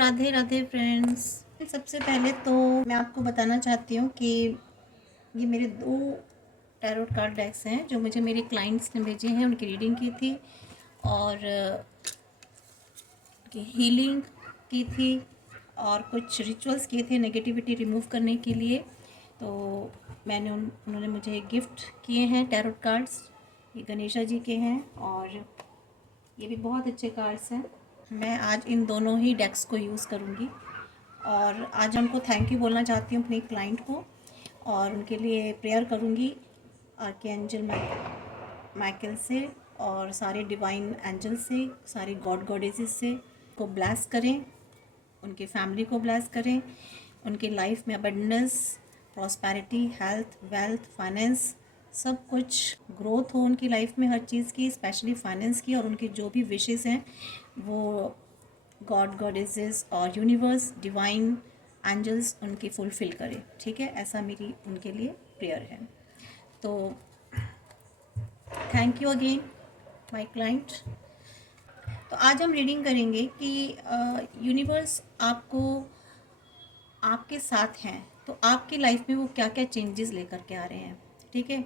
Radhe Radhe friends. सबसे पहले तो मैं आपको बताना चाहती हूँ कि ये मेरे 2 टैरोट कार्ड डेक्स हैं जो मुझे मेरे क्लाइंट्स ने भेजे हैं। उनकी रीडिंग की थी और हीलिंग की थी और कुछ रिचुअल्स किए थे नेगेटिविटी रिमूव करने के लिए। तो उन्होंने मुझे गिफ्ट किए हैं टैरोट कार्ड्स। ये गणेशा जी के हैं और ये भी बहुत अच्छे कार्ड्स हैं। मैं आज इन दोनों ही डेक्स को यूज़ करूँगी और आज उनको थैंक यू बोलना चाहती हूँ अपने क्लाइंट को और उनके लिए प्रेयर करूँगी आर्कएंजल माइकल से और सारे डिवाइन एंजल से, सारे गॉड गॉडेसेस से को ब्लेस करें, उनके फैमिली को ब्लेस करें, उनके लाइफ में abundance, prosperity, health, wealth, finance सब कुछ ग्रोथ हो उनकी लाइफ में, हर चीज़ की, स्पेशली फाइनेंस की। और उनकी जो भी विशेस हैं वो गॉड गॉडेसेस और यूनिवर्स, डिवाइन एंजल्स उनकी फुलफ़िल करे। ठीक है, ऐसा मेरी उनके लिए प्रेयर है। तो thank you again my client. तो आज हम रीडिंग करेंगे कि यूनिवर्स आपको आपके साथ हैं तो आपकी लाइफ में वो क्या क्या चेंजेस लेकर के आ रहे हैं। ठीक है,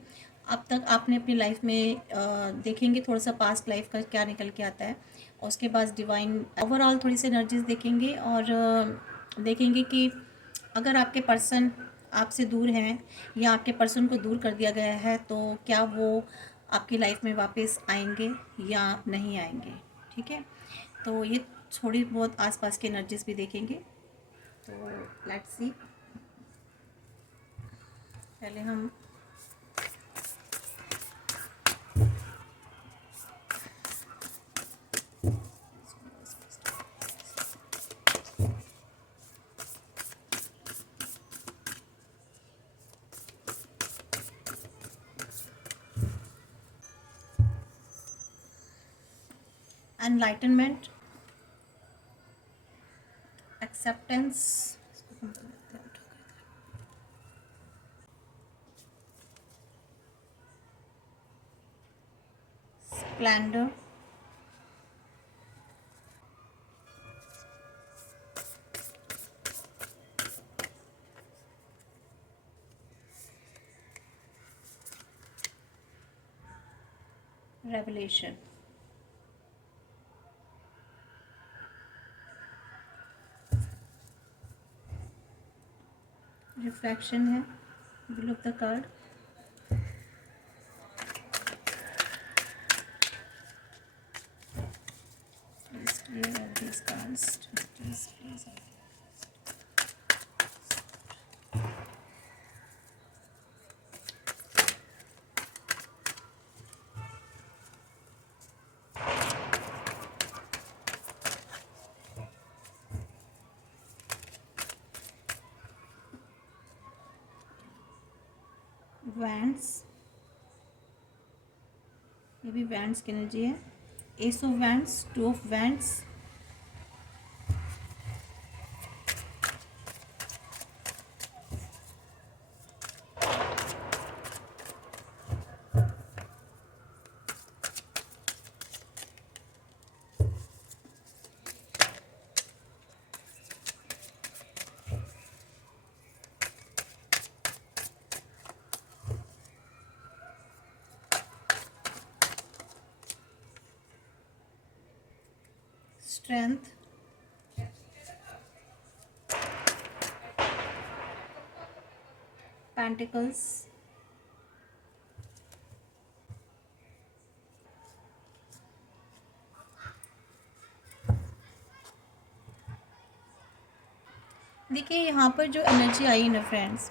अब तक आपने अपनी लाइफ में देखेंगे थोड़ा सा पास्ट लाइफ का क्या निकल के आता है और उसके बाद डिवाइन ओवरऑल थोड़ी सी एनर्जीज देखेंगे और देखेंगे कि अगर आपके पर्सन आपसे दूर हैं या आपके पर्सन को दूर कर दिया गया है तो क्या वो आपकी लाइफ में वापस आएंगे या नहीं आएंगे। ठीक है, तो ये थोड़ी बहुत आसपास की एनर्जीज भी देखेंगे। तो लेट्स सी, पहले हम enlightenment, acceptance, splendour, revelation. Refraction है below of the card. Please clear all these cards. Please. Wands, ये भी वैंड्स की एनर्जी है। Ace of wands, 2 of wands, strength, pentacles, देखिए यहाँ पर जो एनर्जी आई है ना फ्रेंड्स,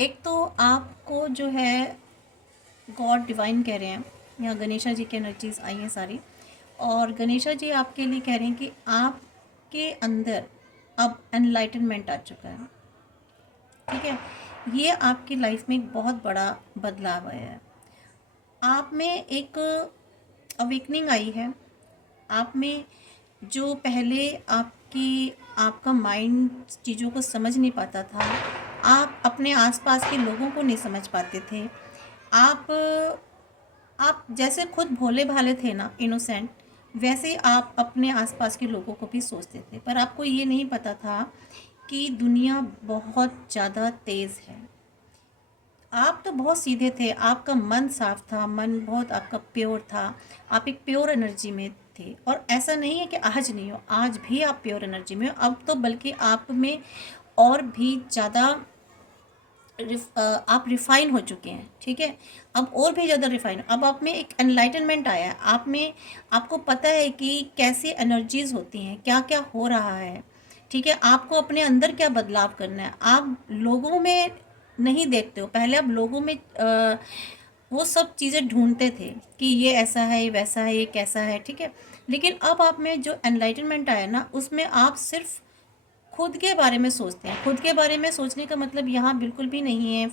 एक तो आपको जो है गॉड डिवाइन कह रहे हैं, यहाँ गणेशा जी की एनर्जीज आई हैं सारी और गणेशा जी आपके लिए कह रहे हैं कि आपके अंदर अब एनलाइटनमेंट आ चुका है। ठीक है, ये आपकी लाइफ में एक बहुत बड़ा बदलाव आया है। आप में एक अवेकनिंग आई है। आप में जो पहले आपका माइंड चीज़ों को समझ नहीं पाता था, आप अपने आसपास के लोगों को नहीं समझ पाते थे, आप जैसे खुद भोले भाले थे ना, इनोसेंट, वैसे ही आप अपने आसपास के लोगों को भी सोचते थे, पर आपको ये नहीं पता था कि दुनिया बहुत ज़्यादा तेज़ है। आप तो बहुत सीधे थे, आपका मन साफ था, मन बहुत आपका प्योर था, आप एक प्योर एनर्जी में थे। और ऐसा नहीं है कि आज नहीं हो, आज भी आप प्योर एनर्जी में हो। अब तो बल्कि आप में और भी ज़्यादा आप रिफ़ाइन हो चुके हैं, ठीक है। अब और भी ज़्यादा रिफ़ाइन, अब आप में एक एनलाइटनमेंट आया है, आप में आपको पता है कि कैसी एनर्जीज़ होती हैं, क्या क्या हो रहा है, ठीक है। आपको अपने अंदर क्या बदलाव करना है, आप लोगों में नहीं देखते हो। पहले आप लोगों में वो सब चीज़ें ढूंढते थे कि ये ऐसा है, ये वैसा है, ये कैसा है, ठीक है। लेकिन अब आप में जो एनलाइटनमेंट आया ना, उसमें आप सिर्फ खुद के बारे में सोचते हैं। खुद के बारे में सोचने का मतलब यहाँ बिल्कुल भी नहीं है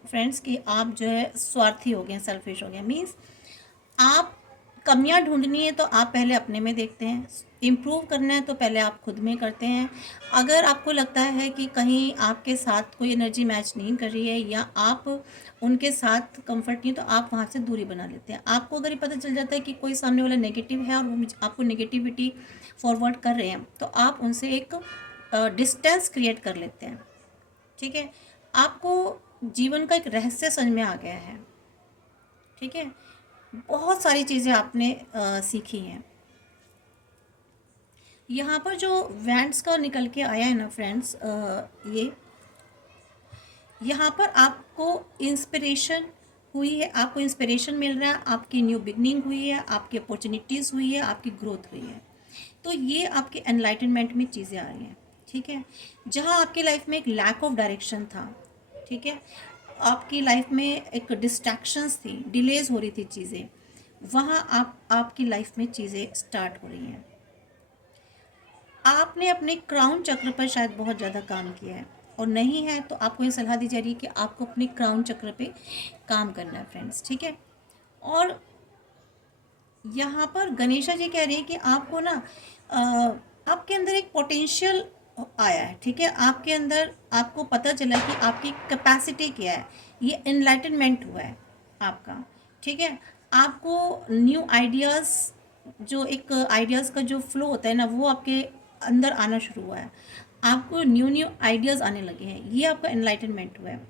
फ्रेंड्स कि आप जो है स्वार्थी हो गए, सेल्फिश हो गए। मीन्स आप कमियां ढूंढनी है तो आप पहले अपने में देखते हैं, इम्प्रूव करना है तो पहले आप खुद में करते हैं। अगर आपको लगता है कि कहीं आपके साथ कोई एनर्जी मैच नहीं कर रही है या आप उनके साथ कंफर्ट नहीं, तो आप वहाँ से दूरी बना लेते हैं। आपको अगर ये पता चल जाता है कि कोई सामने वाला नेगेटिव है और वो आपको नेगेटिविटी फॉरवर्ड कर रहे हैं, तो आप उनसे एक डिस्टेंस क्रिएट कर लेते हैं, ठीक है। आपको जीवन का एक रहस्य समझ में आ गया है, ठीक है। बहुत सारी चीज़ें आपने सीखी हैं। यहाँ पर जो वैंड्स का निकल के आया है ना फ्रेंड्स, ये यहाँ पर आपको इंस्पिरेशन हुई है, आपको इंस्पिरेशन मिल रहा है, आपकी न्यू बिगनिंग हुई है, आपकी अपॉर्चुनिटीज़ हुई है, आपकी ग्रोथ हुई है। तो ये आपके एनलाइटनमेंट में चीज़ें आ रही हैं, ठीक है। जहाँ आपकी लाइफ में एक लैक ऑफ डायरेक्शन था, ठीक है, आपकी लाइफ में एक डिस्ट्रैक्शंस थी, डिलेज हो रही थी चीज़ें, वहाँ आपकी लाइफ में चीज़ें स्टार्ट हो रही हैं। आपने अपने क्राउन चक्र पर शायद बहुत ज़्यादा काम किया है, और नहीं है तो आपको ये सलाह दी जा रही है कि आपको अपने क्राउन चक्र पे काम करना है फ्रेंड्स, ठीक है। और यहाँ पर गणेशा जी कह रही है कि आपको ना आपके अंदर एक पोटेंशियल आया है, ठीक है। आपके अंदर आपको पता चला कि आपकी कैपेसिटी क्या है, ये एनलाइटनमेंट हुआ है आपका, ठीक है। आपको न्यू आइडियाज़, जो एक आइडियाज़ का जो फ्लो होता है ना, वो आपके अंदर आना शुरू हुआ है। आपको न्यू न्यू आइडियाज़ आने लगे हैं, ये आपका एनलाइटनमेंट हुआ है।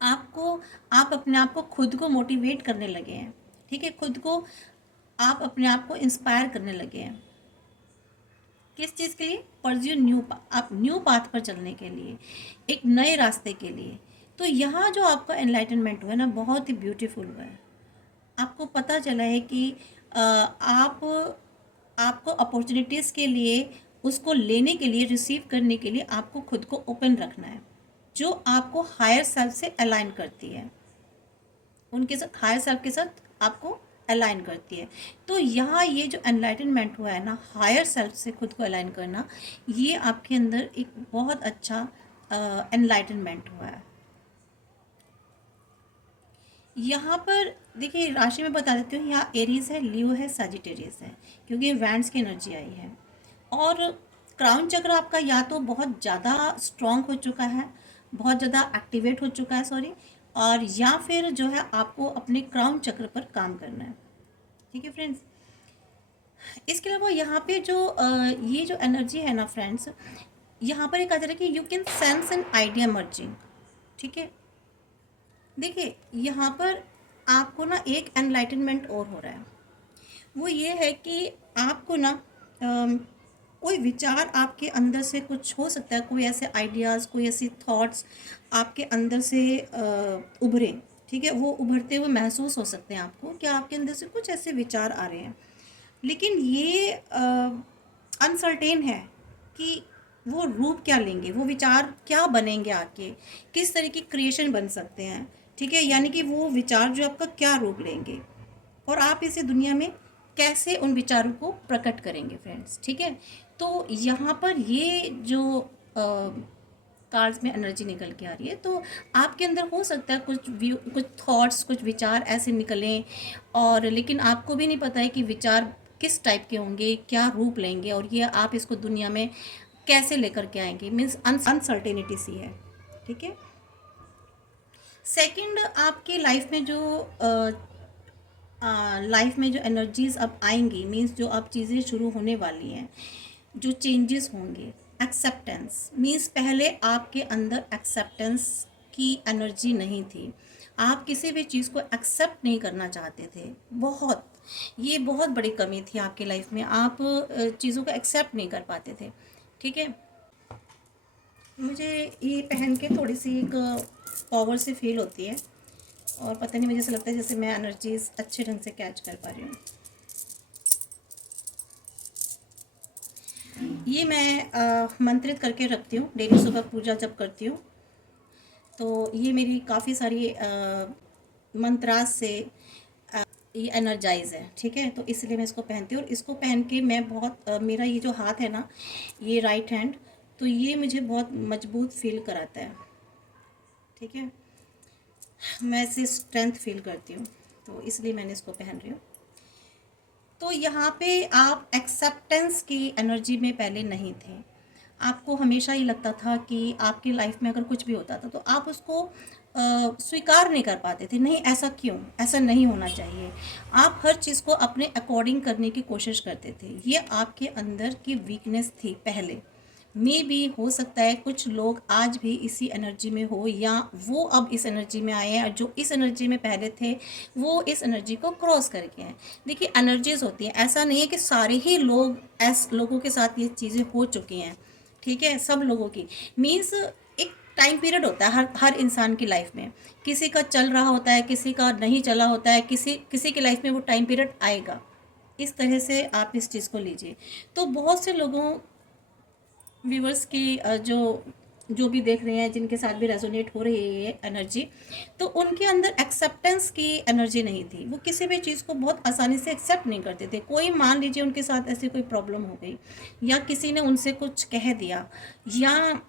आपको आप अपने आप को खुद को मोटिवेट करने लगे हैं, ठीक है। खुद को आप अपने आप को इंस्पायर करने लगे हैं, किस चीज़ के लिए? परस्यू न्यू, आप न्यू पाथ पर चलने के लिए, एक नए रास्ते के लिए। तो यहाँ जो आपका एनलाइटनमेंट हुआ है ना, बहुत ही ब्यूटीफुल हुआ है। आपको पता चला है कि आप आपको अपॉर्चुनिटीज़ के लिए, उसको लेने के लिए, रिसीव करने के लिए आपको खुद को ओपन रखना है, जो आपको हायर सेल्फ से अलाइन करती है, उनके साथ, हायर सेल्फ के साथ आपको अलाइन करती है। तो यहाँ ये जो एनलाइटनमेंट हुआ है ना, हायर सेल्फ से खुद को अलाइन करना, ये आपके अंदर एक बहुत अच्छा एनलाइटनमेंट हुआ है। यहाँ पर देखिए, राशि में बता देती हूँ, यहाँ एरीज है, लियो है, सजिटेरियस है, क्योंकि वैंड्स की एनर्जी आई है। और क्राउन चक्र आपका या तो बहुत ज़्यादा स्ट्रॉन्ग हो चुका है, बहुत ज़्यादा एक्टिवेट हो चुका है, सॉरी, और या फिर जो है आपको अपने क्राउन चक्र पर काम करना है, ठीक है फ्रेंड्स। इसके अलावा यहाँ पे जो ये जो एनर्जी है ना फ्रेंड्स, यहाँ पर एक आ जा रहा है कि you can sense an idea merging, ठीक है। देखिए यहाँ पर आपको ना एक एनलाइटनमेंट और हो रहा है, वो ये है कि आपको ना कोई विचार आपके अंदर से कुछ हो सकता है, कोई ऐसे आइडियाज़, कोई ऐसी थॉट्स आपके अंदर से उभरे, ठीक है। वो उभरते हुए महसूस हो सकते हैं आपको कि आपके अंदर से कुछ ऐसे विचार आ रहे हैं, लेकिन ये अनसर्टेन है कि वो रूप क्या लेंगे, वो विचार क्या बनेंगे आके, किस तरह की क्रिएशन बन सकते हैं, ठीक है। यानी कि वो विचार जो आपका क्या रूप लेंगे, और आप इसे दुनिया में कैसे उन विचारों को प्रकट करेंगे फ्रेंड्स, ठीक है। तो यहाँ पर ये जो कार्ड्स में एनर्जी निकल के आ रही है, तो आपके अंदर हो सकता है कुछ व्यू, कुछ थॉट्स, कुछ विचार ऐसे निकलें, और लेकिन आपको भी नहीं पता है कि विचार किस टाइप के होंगे, क्या रूप लेंगे, और ये आप इसको दुनिया में कैसे लेकर के आएंगे। मीन्स अनसर्टेनिटी सी है, ठीक है। सेकंड, आपकी लाइफ में जो लाइफ में जो एनर्जीज अब आएंगी, मीन्स जो अब चीज़ें शुरू होने वाली हैं, जो चेंजेस होंगे, एक्सेप्टेंस मीन्स पहले आपके अंदर एक्सेप्टेंस की एनर्जी नहीं थी। आप किसी भी चीज़ को एक्सेप्ट नहीं करना चाहते थे। बहुत, ये बहुत बड़ी कमी थी आपकी लाइफ में। आप चीज़ों को एक्सेप्ट नहीं कर पाते थे। ठीक है, मुझे ये पहन के थोड़ी सी एक पावर से फील होती है, और पता नहीं, मुझे ऐसा लगता है जैसे मैं एनर्जीज अच्छे ढंग से कैच कर पा रही हूँ। ये मैं मंत्रित करके रखती हूँ डेली सुबह पूजा जब करती हूँ। तो ये मेरी काफ़ी सारी मंत्रास से ये एनर्जाइज है। ठीक है, तो इसलिए मैं इसको पहनती हूँ, और इसको पहन के मैं बहुत मेरा ये जो हाथ है ना, ये राइट हैंड, तो ये मुझे बहुत मजबूत फील कराता है। ठीक है, मैं इससे स्ट्रेंथ फील करती हूँ, तो इसलिए मैंने इसको पहन रही हूँ। तो यहाँ पे आप एक्सेप्टेंस की एनर्जी में पहले नहीं थे। आपको हमेशा ही लगता था कि आपकी लाइफ में अगर कुछ भी होता था तो आप उसको स्वीकार नहीं कर पाते थे। नहीं, ऐसा क्यों, ऐसा नहीं होना चाहिए। आप हर चीज़ को अपने अकॉर्डिंग करने की कोशिश करते थे। ये आपके अंदर की वीकनेस थी पहले। मे भी हो सकता है कुछ लोग आज भी इसी एनर्जी में हो, या वो अब इस एनर्जी में आए हैं, और जो इस एनर्जी में पहले थे वो इस एनर्जी को क्रॉस करके हैं। देखिए, एनर्जीज होती हैं, ऐसा नहीं है कि सारे ही लोग ऐसे लोगों के साथ ये चीज़ें हो चुकी हैं। ठीक है, सब लोगों की मीन्स एक टाइम पीरियड होता है हर हर इंसान की लाइफ में। किसी का चल रहा होता है, किसी का नहीं चला होता है, किसी किसी की लाइफ में वो टाइम पीरियड आएगा। इस तरह से आप इस चीज़ को लीजिए। तो बहुत से लोगों, व्यूवर्स की जो जो भी देख रहे हैं, जिनके साथ भी रेजोनेट हो रही है ये एनर्जी, तो उनके अंदर एक्सेप्टेंस की एनर्जी नहीं थी। वो किसी भी चीज़ को बहुत आसानी से एक्सेप्ट नहीं करते थे। कोई मान लीजिए उनके साथ ऐसी कोई प्रॉब्लम हो गई, या किसी ने उनसे कुछ कह दिया, या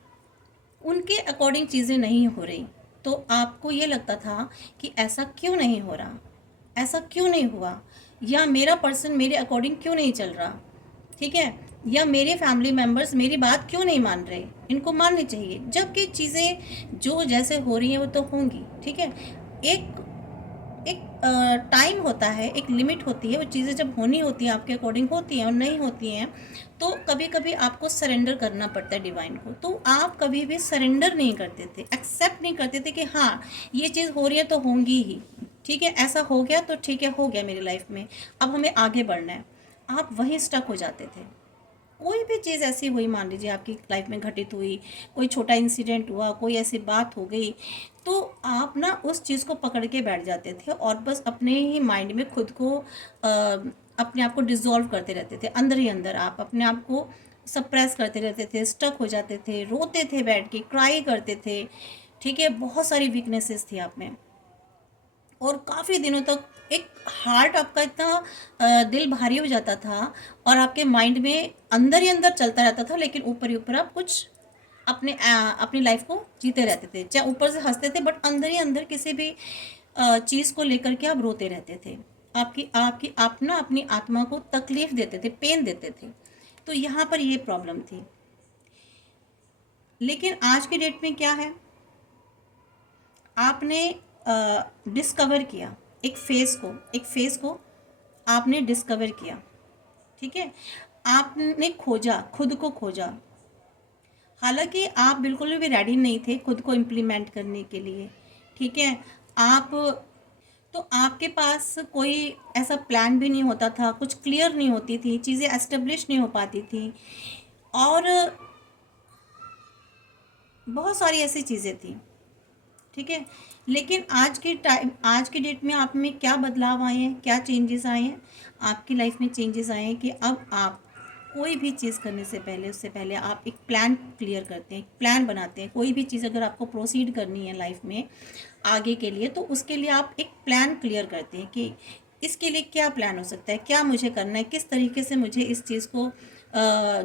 उनके अकॉर्डिंग चीज़ें नहीं हो रही, तो आपको ये लगता था कि ऐसा क्यों नहीं हो रहा, ऐसा क्यों नहीं हुआ, या मेरा पर्सन मेरे अकॉर्डिंग क्यों नहीं चल रहा। ठीक है, या मेरे फैमिली मेम्बर्स मेरी बात क्यों नहीं मान रहे, इनको माननी चाहिए। जबकि चीज़ें जो जैसे हो रही हैं वो तो होंगी। ठीक है, एक एक टाइम होता है, एक लिमिट होती है। वो चीज़ें जब होनी होती हैं आपके अकॉर्डिंग होती हैं, और नहीं होती हैं तो कभी कभी आपको सरेंडर करना पड़ता है डिवाइन को। तो आप कभी भी सरेंडर नहीं करते थे, एक्सेप्ट नहीं करते थे कि हाँ ये चीज़ हो रही है तो होंगी ही। ठीक है, ऐसा हो गया तो ठीक है, हो गया मेरी लाइफ में, अब हमें आगे बढ़ना है। आप वहीं स्टक हो जाते थे। कोई भी चीज़ ऐसी हुई, मान लीजिए आपकी लाइफ में घटित हुई, कोई छोटा इंसिडेंट हुआ, कोई ऐसी बात हो गई, तो आप ना उस चीज़ को पकड़ के बैठ जाते थे, और बस अपने ही माइंड में खुद को अपने आप को डिज़ोल्व करते रहते थे। अंदर ही अंदर आप अपने आप को सप्रेस करते रहते थे, स्टक हो जाते थे, रोते थे, बैठ के क्राई करते थे। ठीक है, बहुत सारी वीकनेसेस थी आप में, और काफ़ी दिनों तक एक हार्ट आपका इतना दिल भारी हो जाता था, और आपके माइंड में अंदर ही अंदर चलता रहता था, लेकिन ऊपर ही ऊपर आप कुछ अपनी लाइफ को जीते रहते थे। चाहे ऊपर से हंसते थे, बट अंदर ही अंदर किसी भी चीज़ को लेकर के आप रोते रहते थे। आपकी आपकी आप ना अपनी आत्मा को तकलीफ देते थे, पेन देते थे। तो यहाँ पर ये प्रॉब्लम थी। लेकिन आज के डेट में क्या है, आपने डिस्कवर किया एक फेस को आपने डिस्कवर किया। ठीक है, आपने खोजा, खुद को खोजा। हालांकि आप बिल्कुल भी रेडी नहीं थे खुद को इम्प्लीमेंट करने के लिए। ठीक है, आप तो आपके पास कोई ऐसा प्लान भी नहीं होता था, कुछ क्लियर नहीं होती थी, चीज़ें एस्टेब्लिश नहीं हो पाती थी, और बहुत सारी ऐसी चीज़ें थी। ठीक है, लेकिन आज के डेट में आप में क्या बदलाव आए हैं, क्या चेंजेस आए हैं आपकी लाइफ में। चेंजेस आए हैं कि अब आप कोई भी चीज़ करने से पहले, उससे पहले आप एक प्लान क्लियर करते हैं, प्लान बनाते हैं। कोई भी चीज़ अगर आपको प्रोसीड करनी है लाइफ में आगे के लिए, तो उसके लिए आप एक प्लान क्लियर करते हैं कि इसके लिए क्या प्लान हो सकता है, क्या मुझे करना है, किस तरीके से मुझे इस चीज़ को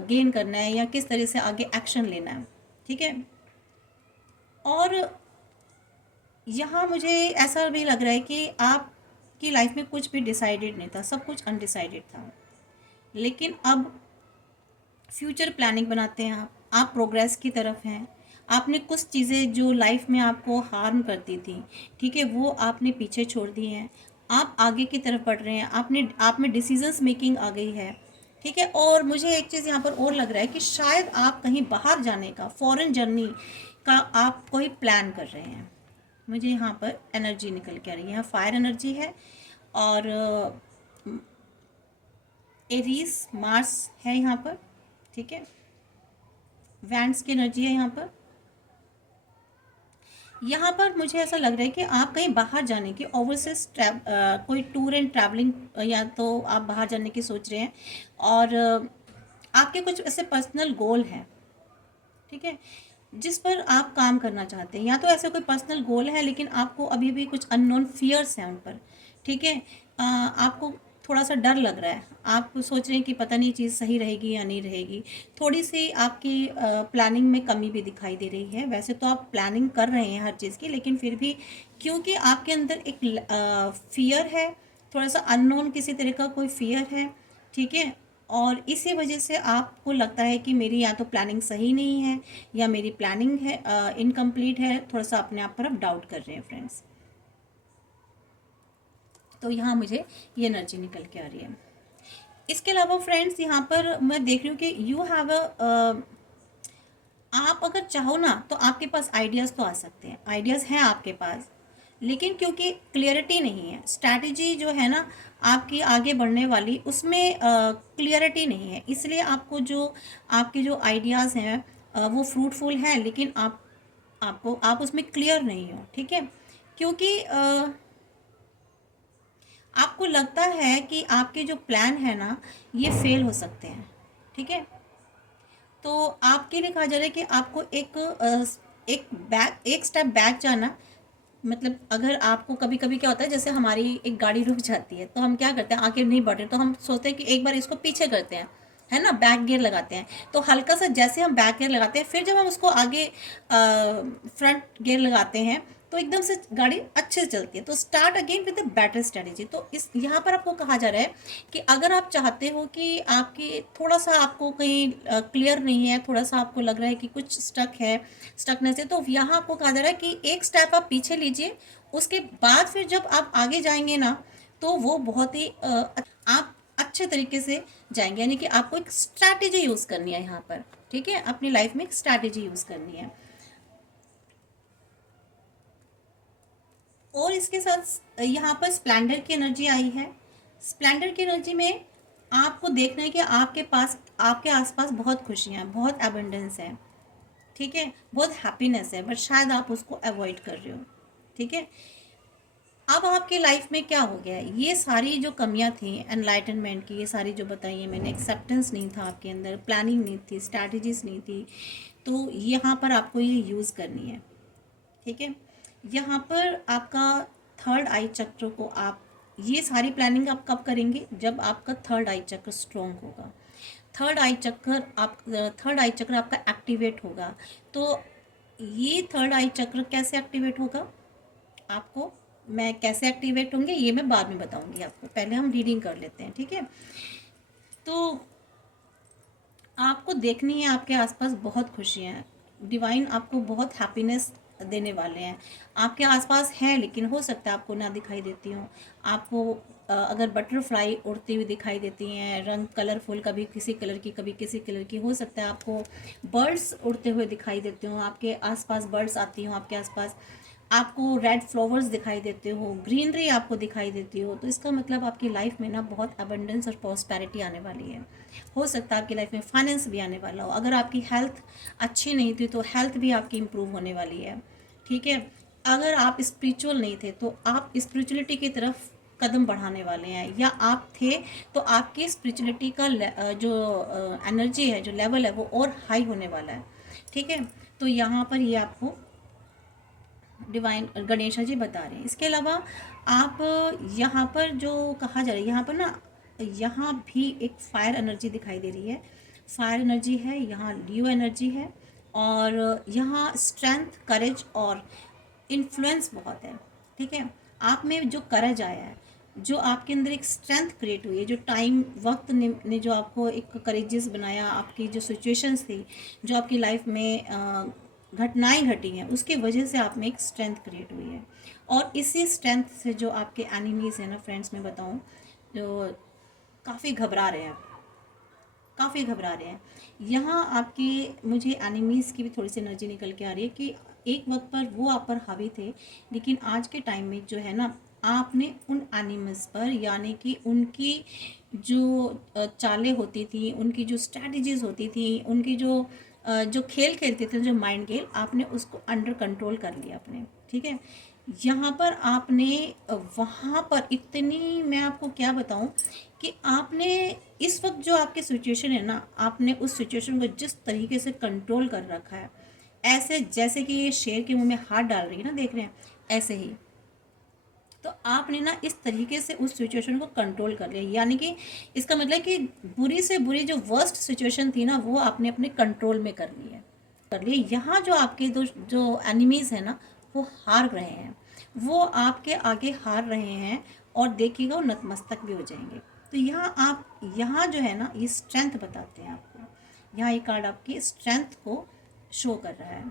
गेन करना है, या किस तरह से आगे एक्शन लेना है। ठीक है, और यहाँ मुझे ऐसा भी लग रहा है कि आपकी लाइफ में कुछ भी डिसाइडेड नहीं था, सब कुछ अनडिसाइडेड था। लेकिन अब फ्यूचर प्लानिंग बनाते हैं आप प्रोग्रेस की तरफ हैं। आपने कुछ चीज़ें जो लाइफ में आपको हार्म करती थी, ठीक है, वो आपने पीछे छोड़ दी हैं। आप आगे की तरफ बढ़ रहे हैं, आप में डिसीजंस मेकिंग आ गई है, ठीक है। और मुझे एक चीज़ यहाँ पर और लग रहा है कि शायद आप कहीं बाहर जाने का, फॉरेन जर्नी का आप कोई प्लान कर रहे हैं। मुझे यहाँ पर एनर्जी निकल के आ रही है, यहाँ फायर एनर्जी है और एरीज मार्स है यहाँ पर, ठीक है। वैंड्स की एनर्जी है यहाँ पर। यहाँ पर मुझे ऐसा लग रहा है कि आप कहीं बाहर जाने की, ओवरसीज कोई टूर एंड ट्रैवलिंग, या तो आप बाहर जाने की सोच रहे हैं और आपके कुछ ऐसे पर्सनल गोल हैं, ठीक है, जिस पर आप काम करना चाहते हैं। या तो ऐसे कोई पर्सनल गोल है लेकिन आपको अभी भी कुछ अननोन फियर्स हैं उन पर, ठीक है। आपको थोड़ा सा डर लग रहा है, आप सोच रहे हैं कि पता नहीं चीज़ सही रहेगी या नहीं रहेगी। थोड़ी सी आपकी प्लानिंग में कमी भी दिखाई दे रही है। वैसे तो आप प्लानिंग कर रहे हैं हर चीज़ की, लेकिन फिर भी क्योंकि आपके अंदर एक फियर है, थोड़ा सा अननोन किसी तरह का कोई फियर है, ठीक है। और इसी वजह से आपको लगता है कि मेरी या तो प्लानिंग सही नहीं है या मेरी प्लानिंग है इनकम्प्लीट है। थोड़ा सा अपने आप पर आप डाउट कर रहे हैं फ्रेंड्स। तो यहाँ मुझे ये एनर्जी निकल के आ रही है। इसके अलावा फ्रेंड्स यहाँ पर मैं देख रही हूँ कि यू हैव आप अगर चाहो ना तो आपके पास आइडियाज़ तो आ सकते हैं, आइडियाज़ हैं आपके पास, लेकिन क्योंकि क्लियरिटी नहीं है, स्ट्रैटेजी जो है ना आपकी आगे बढ़ने वाली, उसमें क्लियरिटी नहीं है, इसलिए आपको जो आपके जो आइडियाज़ हैं वो फ्रूटफुल हैं, लेकिन आप उसमें क्लियर नहीं हो, ठीक है। क्योंकि आपको लगता है कि आपके जो प्लान है ना ये फेल हो सकते हैं, ठीक है। तो आपके लिए कहा जा रहा है कि आपको एक स्टेप बैक जाना। मतलब अगर आपको कभी कभी क्या होता है, जैसे हमारी एक गाड़ी रुक जाती है तो हम क्या करते हैं, आगे नहीं बढ़ रहे तो हम सोचते हैं कि एक बार इसको पीछे करते हैं, है ना, बैक गियर लगाते हैं। तो हल्का सा जैसे हम बैक गियर लगाते हैं, फिर जब हम उसको आगे फ्रंट गियर लगाते हैं तो एकदम से गाड़ी अच्छे से चलती है। तो start again with a better strategy. तो इस यहाँ पर आपको कहा जा रहा है कि अगर आप चाहते हो कि आपकी थोड़ा सा आपको कहीं क्लियर नहीं है, थोड़ा सा आपको लग रहा है कि कुछ स्टकनेस है, तो यहाँ आपको कहा जा रहा है कि एक स्टेप आप पीछे लीजिए, उसके बाद फिर जब आप आगे जाएंगे ना तो वो बहुत ही आप अच्छे तरीके से जाएंगे। यानी कि आपको एक स्ट्रैटेजी यूज़ करनी है यहाँ पर, ठीक है, अपनी लाइफ में एक स्ट्रैटेजी यूज़ करनी है। और इसके साथ यहाँ पर स्प्लेंडर की एनर्जी आई है। स्प्लेंडर की एनर्जी में आपको देखना है कि आपके पास, आपके आसपास बहुत खुशियाँ हैं, बहुत एबंडेंस है, ठीक है, बहुत हैप्पीनेस है, बट शायद आप उसको अवॉइड कर रहे हो, ठीक है। अब आपकी लाइफ में क्या हो गया है, ये सारी जो कमियां थी एनलाइटनमेंट की, ये सारी जो बताई है मैंने, एक्सेप्टेंस नहीं था आपके अंदर, प्लानिंग नहीं थी, स्ट्रैटेजीज नहीं थी, तो यहाँ पर आपको ये यूज़ करनी है, ठीक है। यहाँ पर आपका थर्ड आई चक्र को आप, ये सारी प्लानिंग आप कब करेंगे, जब आपका थर्ड आई चक्र स्ट्रॉन्ग होगा। थर्ड आई चक्र आपका एक्टिवेट होगा। तो ये थर्ड आई चक्र कैसे एक्टिवेट होगा, आपको मैं कैसे एक्टिवेट होंगे ये मैं बाद में बताऊंगी आपको, पहले हम रीडिंग कर लेते हैं, ठीक है। तो आपको देखनी है आपके आसपास बहुत खुशियाँ हैं, डिवाइन आपको बहुत हैप्पीनेस देने वाले हैं, आपके आसपास हैं, लेकिन हो सकता है आपको ना दिखाई देती हों। आपको अगर बटरफ्लाई उड़ती हुई दिखाई देती हैं, रंग कलरफुल, कभी किसी कलर की कभी किसी कलर की, हो सकता है आपको बर्ड्स उड़ते हुए दिखाई देते हों, आपके आसपास बर्ड्स आती हों आपके आसपास, आपको रेड फ्लावर्स दिखाई देते हो, ग्रीनरी आपको दिखाई देती हो, तो इसका मतलब आपकी लाइफ में ना बहुत अबंडेंस और प्रॉस्पेरिटी आने वाली है। हो सकता है आपकी लाइफ में फाइनेंस भी आने वाला हो। अगर आपकी हेल्थ अच्छी नहीं थी तो हेल्थ भी आपकी इम्प्रूव होने वाली है, ठीक है। अगर आप स्पिरिचुअल नहीं थे तो आप स्पिरिचुअलिटी की तरफ कदम बढ़ाने वाले हैं, या आप थे तो आपकी स्पिरिचुअलिटी का जो एनर्जी है, जो लेवल है, वो और हाई होने वाला है, ठीक है। तो यहाँ पर ये आपको डिवाइन गणेशा जी बता रहे हैं। इसके अलावा आप यहाँ पर जो कहा जा रहा है, यहाँ पर ना, यहाँ भी एक फायर एनर्जी दिखाई दे रही है। फायर एनर्जी है, यहाँ लियो एनर्जी है, और यहाँ स्ट्रेंथ, करेज और इन्फ्लुएंस बहुत है, ठीक है। आप में जो करेज आया है, जो आपके अंदर एक स्ट्रेंथ क्रिएट हुई है, जो टाइम वक्त ने जो आपको एक करेजियस बनाया, आपकी जो सिचुएशंस थी जो आपकी लाइफ में घटनाएं घटी हैं उसके वजह से आप में एक स्ट्रेंथ क्रिएट हुई है। और इसी स्ट्रेंथ से जो आपके एनिमीज़ हैं ना फ्रेंड्स, मैं बताऊं, जो काफ़ी घबरा रहे हैं, काफ़ी घबरा रहे हैं। यहाँ आपकी मुझे एनिमीज़ की भी थोड़ी सी एनर्जी निकल के आ रही है कि एक वक्त पर वो आप पर हावी थे, लेकिन आज के टाइम में जो है ना, आपने उन एनिमल्स पर, यानी कि उनकी जो चालें होती थी, उनकी जो स्ट्रैटेजीज होती थी, उनकी जो खेल खेलते थे, जो माइंड गेम, आपने उसको अंडर कंट्रोल कर लिया अपने। ठीक है, यहाँ पर आपने वहाँ पर इतनी, मैं आपको क्या बताऊँ कि आपने इस वक्त जो आपकी सिचुएशन है ना, आपने उस सिचुएशन को जिस तरीके से कंट्रोल कर रखा है, ऐसे जैसे कि ये शेर के मुंह में हाथ डाल रही है ना, देख रहे हैं, ऐसे ही। तो आपने ना इस तरीके से उस सिचुएशन को कंट्रोल कर लिया, यानी कि इसका मतलब कि बुरी से बुरी जो वर्स्ट सिचुएशन थी ना, वो आपने अपने कंट्रोल में कर ली है, कर लिए। यहाँ जो आपके जो एनिमीज़ हैं ना, वो हार रहे हैं, वो आपके आगे हार रहे हैं, और देखिएगा वो नतमस्तक भी हो जाएंगे। तो यहाँ जो है ना, ये स्ट्रेंथ बताते हैं आपको। यहाँ ये कार्ड आपकी स्ट्रेंथ को शो कर रहा है।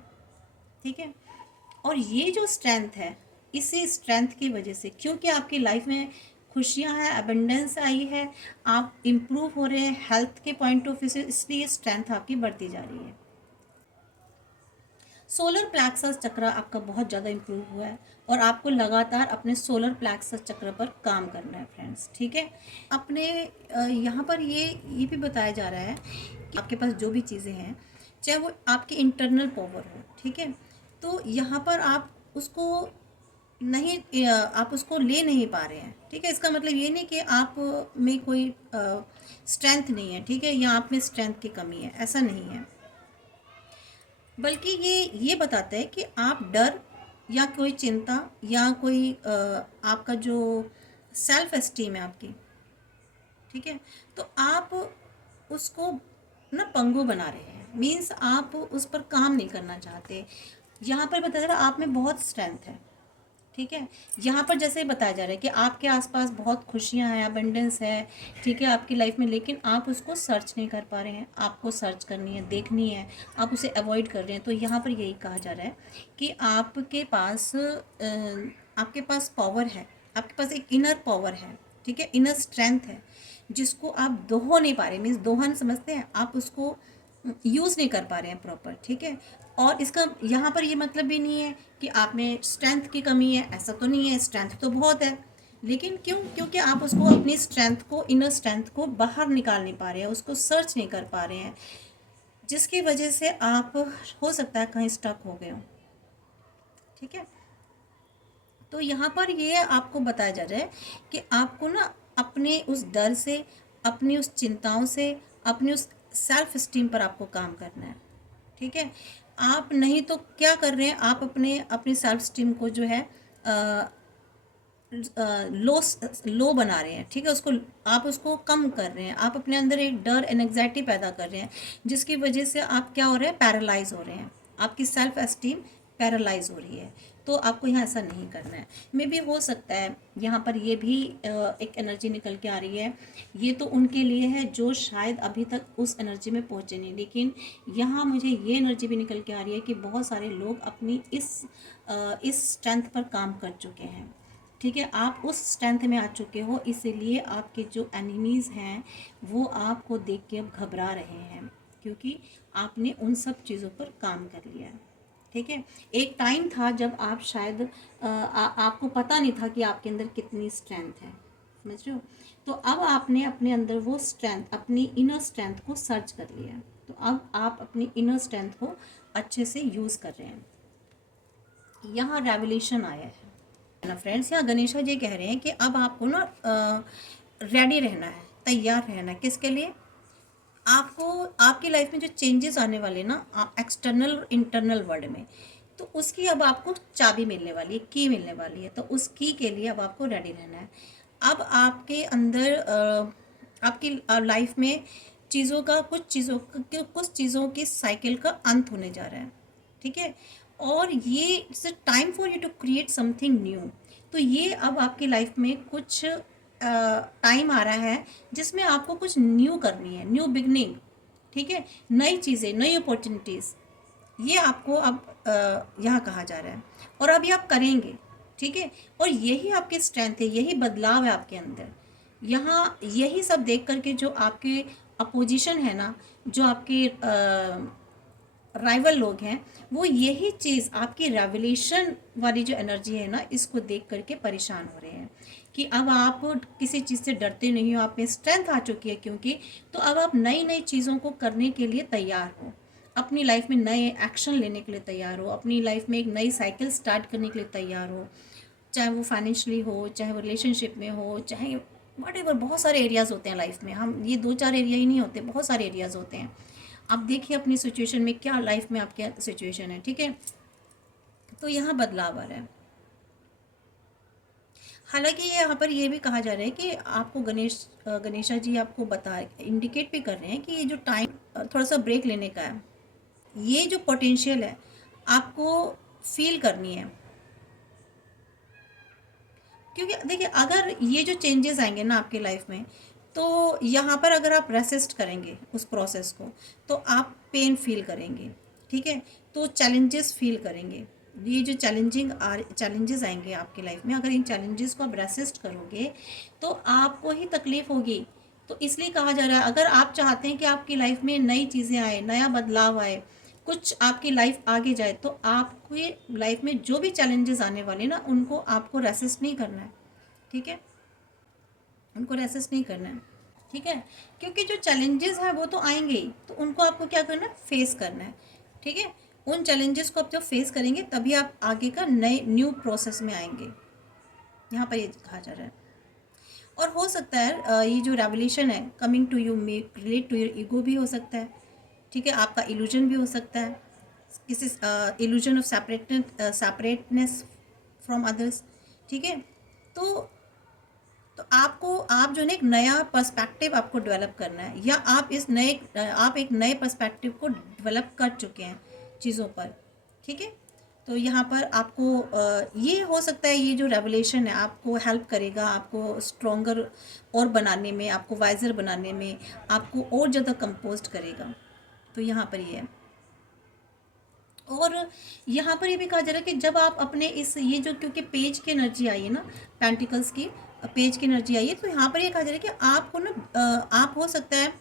ठीक है, और ये जो स्ट्रेंथ है, इसी स्ट्रेंथ की वजह से, क्योंकि आपकी लाइफ में खुशियाँ हैं, अबंडेंस आई है, आप इम्प्रूव हो रहे हैं हेल्थ के पॉइंट ऑफ व्यू से, इसलिए स्ट्रेंथ आपकी बढ़ती जा रही है। सोलर प्लेक्सस चक्र आपका बहुत ज़्यादा इम्प्रूव हुआ है, और आपको लगातार अपने सोलर प्लेक्सस चक्र पर काम करना है फ्रेंड्स। ठीक है, अपने यहाँ पर ये भी बताया जा रहा है कि आपके पास जो भी चीज़ें हैं, चाहे वो आपकी इंटरनल पावर हो, ठीक है, तो यहाँ पर आप उसको नहीं, आप उसको ले नहीं पा रहे हैं। ठीक है, इसका मतलब ये नहीं कि आप में कोई स्ट्रेंथ नहीं है, ठीक है, या आप में स्ट्रेंथ की कमी है, ऐसा नहीं है। बल्कि ये बताता है कि आप डर या कोई चिंता या कोई आपका जो सेल्फ एस्टीम है आपकी, ठीक है, तो आप उसको ना पंगु बना रहे हैं, मीन्स आप उस पर काम नहीं करना चाहते। यहाँ पर बताया जा रहा है आप में बहुत स्ट्रेंथ है। ठीक है, यहाँ पर जैसे बताया जा रहा है कि आपके आसपास बहुत खुशियाँ हैं, अबंडेंस है, ठीक है, आपकी लाइफ में, लेकिन आप उसको सर्च नहीं कर पा रहे हैं। आपको सर्च करनी है, देखनी है, आप उसे अवॉइड कर रहे हैं। तो यहाँ पर यही कहा जा रहा है कि आपके पास पावर है, आपके पास एक इनर पावर है, ठीक है, इनर स्ट्रेंथ है, जिसको आप दोहो नहीं पा रहे, मीन्स दोहन समझते हैं आप, उसको यूज़ नहीं कर पा रहे हैं प्रॉपर। ठीक है, और इसका यहाँ पर ये मतलब भी नहीं है कि आप में स्ट्रेंथ की कमी है, ऐसा तो नहीं है, स्ट्रेंथ तो बहुत है, लेकिन क्योंकि आप उसको, अपनी स्ट्रेंथ को, इनर स्ट्रेंथ को बाहर निकाल नहीं पा रहे हैं, उसको सर्च नहीं कर पा रहे हैं, जिसकी वजह से आप, हो सकता है, कहीं स्टक हो गए हो। ठीक है, तो यहाँ पर ये आपको बताया जा रहा है कि आपको ना अपने उस डर से, अपनी उस चिंताओं से, अपनी उस सेल्फ स्टीम पर आपको काम करना है। ठीक है, आप नहीं तो क्या कर रहे हैं, आप अपनी सेल्फ स्टीम को जो है लो लो बना रहे हैं। ठीक है, आप उसको कम कर रहे हैं, आप अपने अंदर एक डर, एंग्जाइटी पैदा कर रहे हैं, जिसकी वजह से आप क्या हो रहे हैं, पैरालाइज हो रहे हैं, आपकी सेल्फ एस्टीम पैरालाइज हो रही है। तो आपको यहाँ ऐसा नहीं करना है। मे भी हो सकता है यहाँ पर ये भी एक एनर्जी निकल के आ रही है, ये तो उनके लिए है जो शायद अभी तक उस एनर्जी में पहुँचे नहीं, लेकिन यहाँ मुझे ये एनर्जी भी निकल के आ रही है कि बहुत सारे लोग अपनी इस स्ट्रेंथ पर काम कर चुके हैं। ठीक है, आप उस स्ट्रेंथ में आ चुके हो, इसीलिए आपके जो एनिमीज़ हैं वो आपको देख के अब घबरा रहे हैं, क्योंकि आपने उन सब चीज़ों पर काम कर लिया है। ठीक है, एक टाइम था जब आप शायद आपको पता नहीं था कि आपके अंदर कितनी स्ट्रेंथ है, समझ रहे हो। तो अब आपने अपने अंदर वो स्ट्रेंथ, अपनी इनर स्ट्रेंथ को सर्च कर लिया है, तो अब आप अपनी इनर स्ट्रेंथ को अच्छे से यूज़ कर रहे हैं। यहाँ रेवल्यूशन आया है ना फ्रेंड्स। यहाँ गणेशा जी कह रहे हैं कि अब आपको ना रेडी रहना है, तैयार रहना है, किसके लिए, आपको आपकी लाइफ में जो चेंजेस आने वाले ना, एक्सटर्नल और इंटरनल वर्ल्ड में, तो उसकी अब आपको चाबी मिलने वाली है, की मिलने वाली है। तो उस की के लिए अब आपको रेडी रहना है। अब आपके अंदर आपकी लाइफ में कुछ चीज़ों की साइकिल का अंत होने जा रहा है। ठीक है, और ये it's time for you to create something new. तो ये अब आपकी लाइफ में कुछ टाइम आ रहा है जिसमें आपको कुछ न्यू करनी है, न्यू बिगनिंग। ठीक है, नई चीज़ें, नई अपॉर्चुनिटीज़, ये आपको अब यहाँ कहा जा रहा है, और अभी आप करेंगे, ठीक है। और यही आपकी स्ट्रेंथ है, यही बदलाव है आपके अंदर। यहाँ यही सब देख करके जो आपके अपोजिशन है ना, जो आपके राइवल लोग हैं, वो यही चीज़ आपकी रेवलेशन वाली जो एनर्जी है ना, इसको देख करके परेशान हो रहे हैं कि अब आप किसी चीज़ से डरते नहीं हो, आप में स्ट्रेंथ आ चुकी है क्योंकि, तो अब आप नई नई चीज़ों को करने के लिए तैयार हो, अपनी लाइफ में नए एक्शन लेने के लिए तैयार हो, अपनी लाइफ में एक नई साइकिल स्टार्ट करने के लिए तैयार हो, चाहे वो फाइनेंशियली हो, चाहे वो रिलेशनशिप में हो, चाहे वट एवर, बहुत सारे एरियाज़ होते हैं लाइफ में। हम ये 2-4 एरिया ही नहीं होते, बहुत सारे एरियाज़ होते हैं। आप देखिए अपनी सिचुएशन में क्या लाइफ में आपके सिचुएशन है, ठीक है। तो यहाँ बदलाव आ रहा है। हालांकि ये यहाँ पर ये भी कहा जा रहा है कि आपको गणेशा जी आपको बता इंडिकेट भी कर रहे हैं कि ये जो टाइम थोड़ा सा ब्रेक लेने का है, ये जो पोटेंशियल है आपको फील करनी है। क्योंकि देखिए अगर ये जो चेंजेस आएंगे ना आपकी लाइफ में, तो यहाँ पर अगर आप रेसिस्ट करेंगे उस प्रोसेस को, तो आप पेन फील करेंगे, ठीक है। तो चैलेंजेस फील करेंगे, ये जो चैलेंजेस आएंगे आपकी लाइफ में, अगर इन चैलेंजेस को आप रेसिस्ट करोगे तो आपको ही तकलीफ होगी। तो इसलिए कहा जा रहा है, अगर आप चाहते हैं कि आपकी लाइफ में नई चीज़ें आए, नया बदलाव आए, कुछ आपकी लाइफ आगे जाए, तो आपकी लाइफ में जो भी चैलेंजेस आने वाले ना, उनको आपको रेसिस्ट नहीं करना है, ठीक है। उनको रेसिस्ट नहीं करना है, ठीक है। क्योंकि जो चैलेंजेस हैं वो तो आएंगे ही, तो उनको आपको क्या करना है, फेस करना है, ठीक है। उन चैलेंजेस को आप जब फेस करेंगे तभी आप आगे का नए न्यू प्रोसेस में आएंगे, यहाँ पर ये कहा जा रहा है। और हो सकता है ये जो रेवल्यूशन है, coming to you may relate to your ego भी हो सकता है, ठीक है। आपका इल्यूजन भी हो सकता है, किसी illusion of separateness from others, ठीक है। तो आप जो है ना, एक नया पर्सपेक्टिव आपको डेवलप करना है, या आप एक नए पर्सपेक्टिव को डेवलप कर चुके हैं चीज़ों पर, ठीक है। तो यहाँ पर आपको ये हो सकता है, ये जो रेवलेशन है आपको हेल्प करेगा, आपको स्ट्रॉन्गर और बनाने में, आपको वाइजर बनाने में, आपको और ज़्यादा कंपोस्ट करेगा। तो यहाँ पर ये है। और यहाँ पर ये भी कहा जा रहा है कि जब आप अपने ये जो, क्योंकि पेज की एनर्जी आई है ना, पेंटिकल्स की पेज की एनर्जी आई है, तो यहाँ पर ये कहा जा रहा है कि आपको ना आप हो सकता है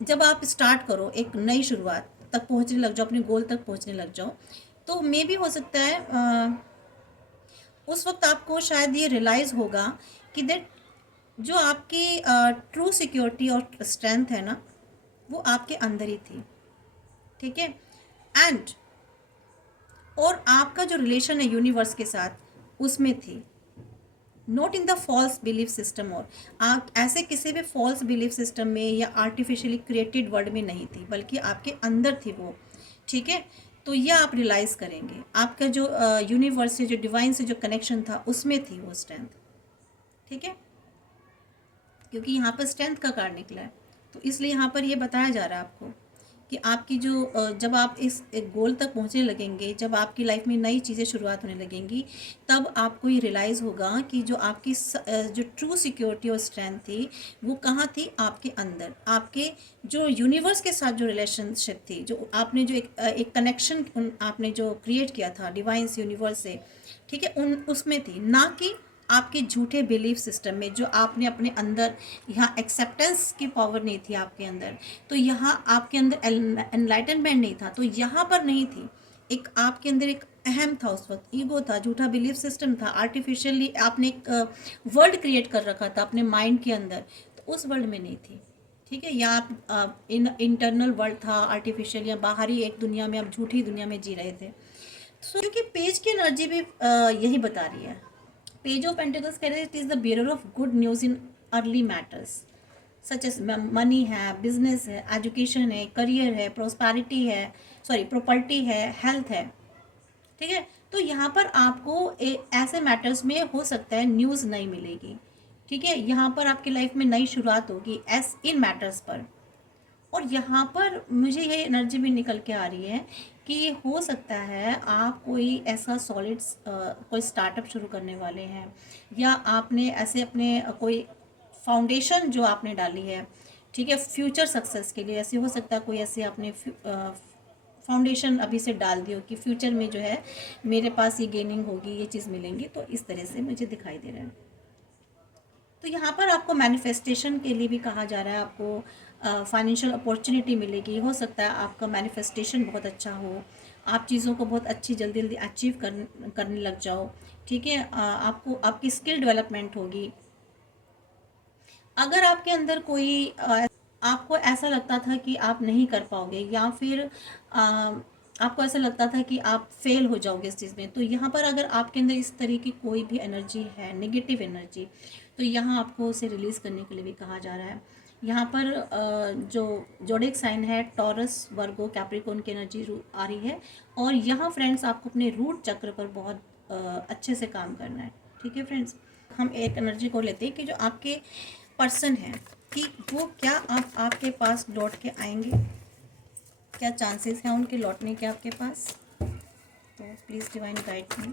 जब आप स्टार्ट करो एक नई शुरुआत तक पहुँचने लग जाओ, अपने गोल तक पहुँचने लग जाओ, तो मे भी हो सकता है उस वक्त आपको शायद ये रियलाइज़ होगा कि दैट जो आपकी ट्रू सिक्योरिटी और स्ट्रेंथ है ना, वो आपके अंदर ही थी, ठीक है। एंड और आपका जो रिलेशन है यूनिवर्स के साथ, उसमें थी, not in the false belief system. और आप ऐसे किसी भी फॉल्स बिलीफ सिस्टम में या आर्टिफिशियली क्रिएटेड वर्ड में नहीं थी, बल्कि आपके अंदर थी वो, ठीक है। तो यह आप रियलाइज़ करेंगे, आपका जो यूनिवर्स से, जो डिवाइन से जो कनेक्शन था, उसमें थी वो स्ट्रेंथ, ठीक है। क्योंकि यहाँ पर स्ट्रेंथ का कार्ड निकला है, तो इसलिए यहाँ पर ये बताया जा रहा है आपको कि आपकी जो जब आप इस एक गोल तक पहुँचने लगेंगे, जब आपकी लाइफ में नई चीज़ें शुरुआत होने लगेंगी, तब आपको ये रियलाइज़ होगा कि जो आपकी जो ट्रू सिक्योरिटी और स्ट्रेंथ थी, वो कहाँ थी, आपके अंदर। आपके जो यूनिवर्स के साथ जो रिलेशनशिप थी, जो आपने जो एक कनेक्शन आपने जो क्रिएट किया था डिवाइन से, यूनिवर्स से, ठीक है, उसमें थी, ना कि आपके झूठे बिलीफ सिस्टम में, जो आपने अपने अंदर, यहाँ एक्सेप्टेंस की पावर नहीं थी आपके अंदर, तो यहाँ आपके अंदर एनलाइटनमेंट नहीं था, तो यहाँ पर नहीं थी। एक आपके अंदर एक अहम था उस वक्त, ईगो था, झूठा बिलीफ सिस्टम था, आर्टिफिशियली आपने एक वर्ल्ड क्रिएट कर रखा था अपने माइंड के अंदर, तो उस वर्ल्ड में नहीं थी, ठीक है। या आप इंटरनल वर्ल्ड था आर्टिफिशियल, या बाहरी एक दुनिया में, आप झूठी दुनिया में जी रहे थे। सो क्योंकि पेज की एनर्जी भी यही बता रही है, पेज ऑफ पेंटिकल्स कह रहे हैं, it is the bearer of good news in early matters such as money है, बिजनेस है, एजुकेशन है, करियर है, प्रोस्पैरिटी है, सॉरी प्रॉपर्टी है, हेल्थ है, ठीक है। तो यहाँ पर आपको ऐसे मैटर्स में हो सकता है न्यूज़ नहीं मिलेगी, ठीक है। यहाँ पर आपकी लाइफ में नई शुरुआत होगी एस इन मैटर्स पर। और यहाँ पर मुझे ये एनर्जी भी निकल के आ रही है कि हो सकता है आप कोई ऐसा सॉलिड कोई स्टार्टअप शुरू करने वाले हैं, या आपने ऐसे अपने कोई फाउंडेशन जो आपने डाली है, ठीक है, फ्यूचर सक्सेस के लिए। ऐसे हो सकता है कोई ऐसे आपने फाउंडेशन अभी से डाल दी हो कि फ्यूचर में जो है मेरे पास ये गेनिंग होगी, ये चीज़ मिलेंगी, तो इस तरह से मुझे दिखाई दे रहा है। तो यहाँ पर आपको मैनिफेस्टेशन के लिए भी कहा जा रहा है, आपको फाइनेंशियल अपॉर्चुनिटी मिलेगी। हो सकता है आपका मैनिफेस्टेशन बहुत अच्छा हो, आप चीज़ों को बहुत अच्छी जल्दी जल्दी अचीव करने लग जाओ, ठीक है। आपको आपकी स्किल डेवलपमेंट होगी। अगर आपके अंदर कोई आपको ऐसा लगता था कि आप नहीं कर पाओगे, या फिर आपको ऐसा लगता था कि आप फेल हो जाओगे इस चीज़ में, तो यहाँ पर अगर आपके अंदर इस तरह की कोई भी एनर्जी है, नेगेटिव एनर्जी, तो यहाँ आपको उसे रिलीज़ करने के लिए भी कहा जा रहा है। यहाँ पर जो जोडिक साइन है, टॉरस, वर्गो, कैप्रिकॉर्न की एनर्जी आ रही है। और यहाँ फ्रेंड्स आपको अपने रूट चक्र पर बहुत अच्छे से काम करना है, ठीक है फ्रेंड्स। हम एक एनर्जी को लेते हैं कि जो आपके पर्सन है, कि वो क्या आप आपके पास लौट के आएंगे, क्या चांसेस हैं उनके लौटने के आपके पास। तो please divine guide me.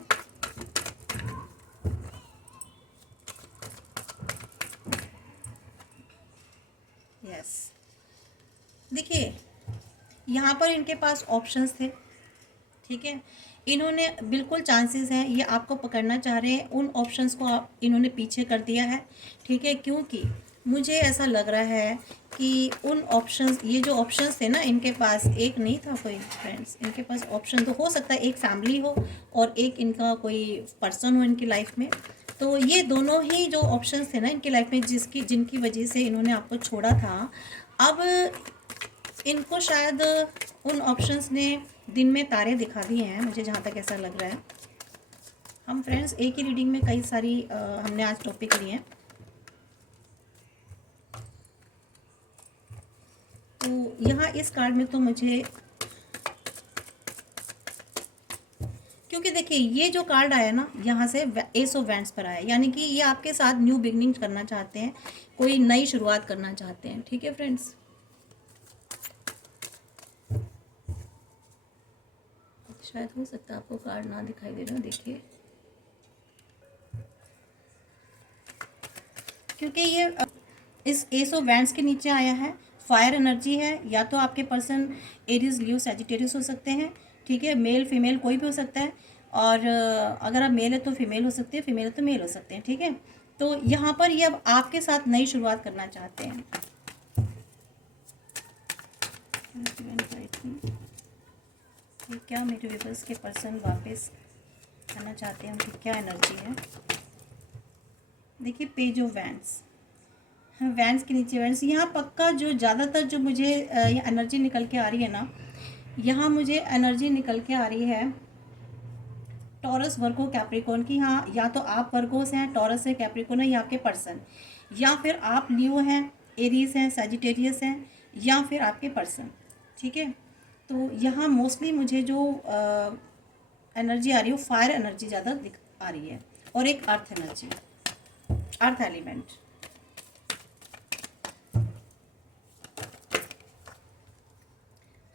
Yes, देखिए यहाँ पर इनके पास ऑप्शंस थे, ठीक है। इन्होंने बिल्कुल चांसेस हैं, ये आपको पकड़ना चाह रहे हैं, उन ऑप्शंस को इन्होंने पीछे कर दिया है, ठीक है। क्योंकि मुझे ऐसा लग रहा है कि उन ऑप्शंस, ये जो ऑप्शंस थे ना इनके पास, एक नहीं था कोई फ्रेंड्स, इनके पास ऑप्शन तो हो सकता है एक फैमिली हो और एक इनका कोई पर्सन हो इनकी लाइफ में। तो ये दोनों ही जो ऑप्शंस थे ना इनकी लाइफ में, जिनकी वजह से इन्होंने आपको छोड़ा था, अब इनको शायद उन ऑप्शंस ने दिन में तारे दिखा दिए हैं, मुझे जहाँ तक ऐसा लग रहा है। हम फ्रेंड्स एक ही रीडिंग में कई सारी हमने आज टॉपिक लिए हैं। तो यहाँ इस कार्ड में तो मुझे, क्योंकि देखिए ये जो कार्ड आया ना यहाँ से एस ऑफ वैंड्स पर आया, यानी कि ये आपके साथ न्यू बिगनिंग करना चाहते हैं, कोई नई शुरुआत करना चाहते हैं, ठीक है फ्रेंड्स। शायद हो सकता है आपको कार्ड ना दिखाई दे रहा, देखिए, क्योंकि ये इस एस ऑफ वैंड्स के नीचे आया है, फायर एनर्जी है। या तो आपके पर्सन एरीज, लियो, सैजिटेरियस हो सकते हैं, ठीक है, मेल फीमेल कोई भी हो सकता है। और अगर आप मेल है तो फीमेल हो सकती है, फीमेल है तो मेल हो सकते हैं, ठीक है। तो यहाँ पर ये अब आपके साथ नई शुरुआत करना चाहते हैं। क्या मेरे व्यूअर्स के पर्सन वापस आना चाहते हैं, उनकी क्या एनर्जी है। देखिए पेज ऑफ वैंड्स, हाँ वैंड्स के नीचे वैंड्स, यहाँ पक्का जो ज़्यादातर जो मुझे ये एनर्जी निकल के आ रही है ना, यहाँ मुझे एनर्जी निकल के आ रही है टॉरस, वर्गो, कैप्रिकॉर्न की। हाँ, या तो आप वर्गोस हैं, टॉरस है, कैप्रिकॉर्न है, या आपके पर्सन, या फिर आप लियो हैं, एरीज हैं, सैजिटेरियस हैं, या फिर आपके पर्सन, ठीक है। तो यहाँ मोस्टली मुझे जो एनर्जी आ रही है वो फायर एनर्जी ज़्यादा आ रही है, और एक earth energy, earth element.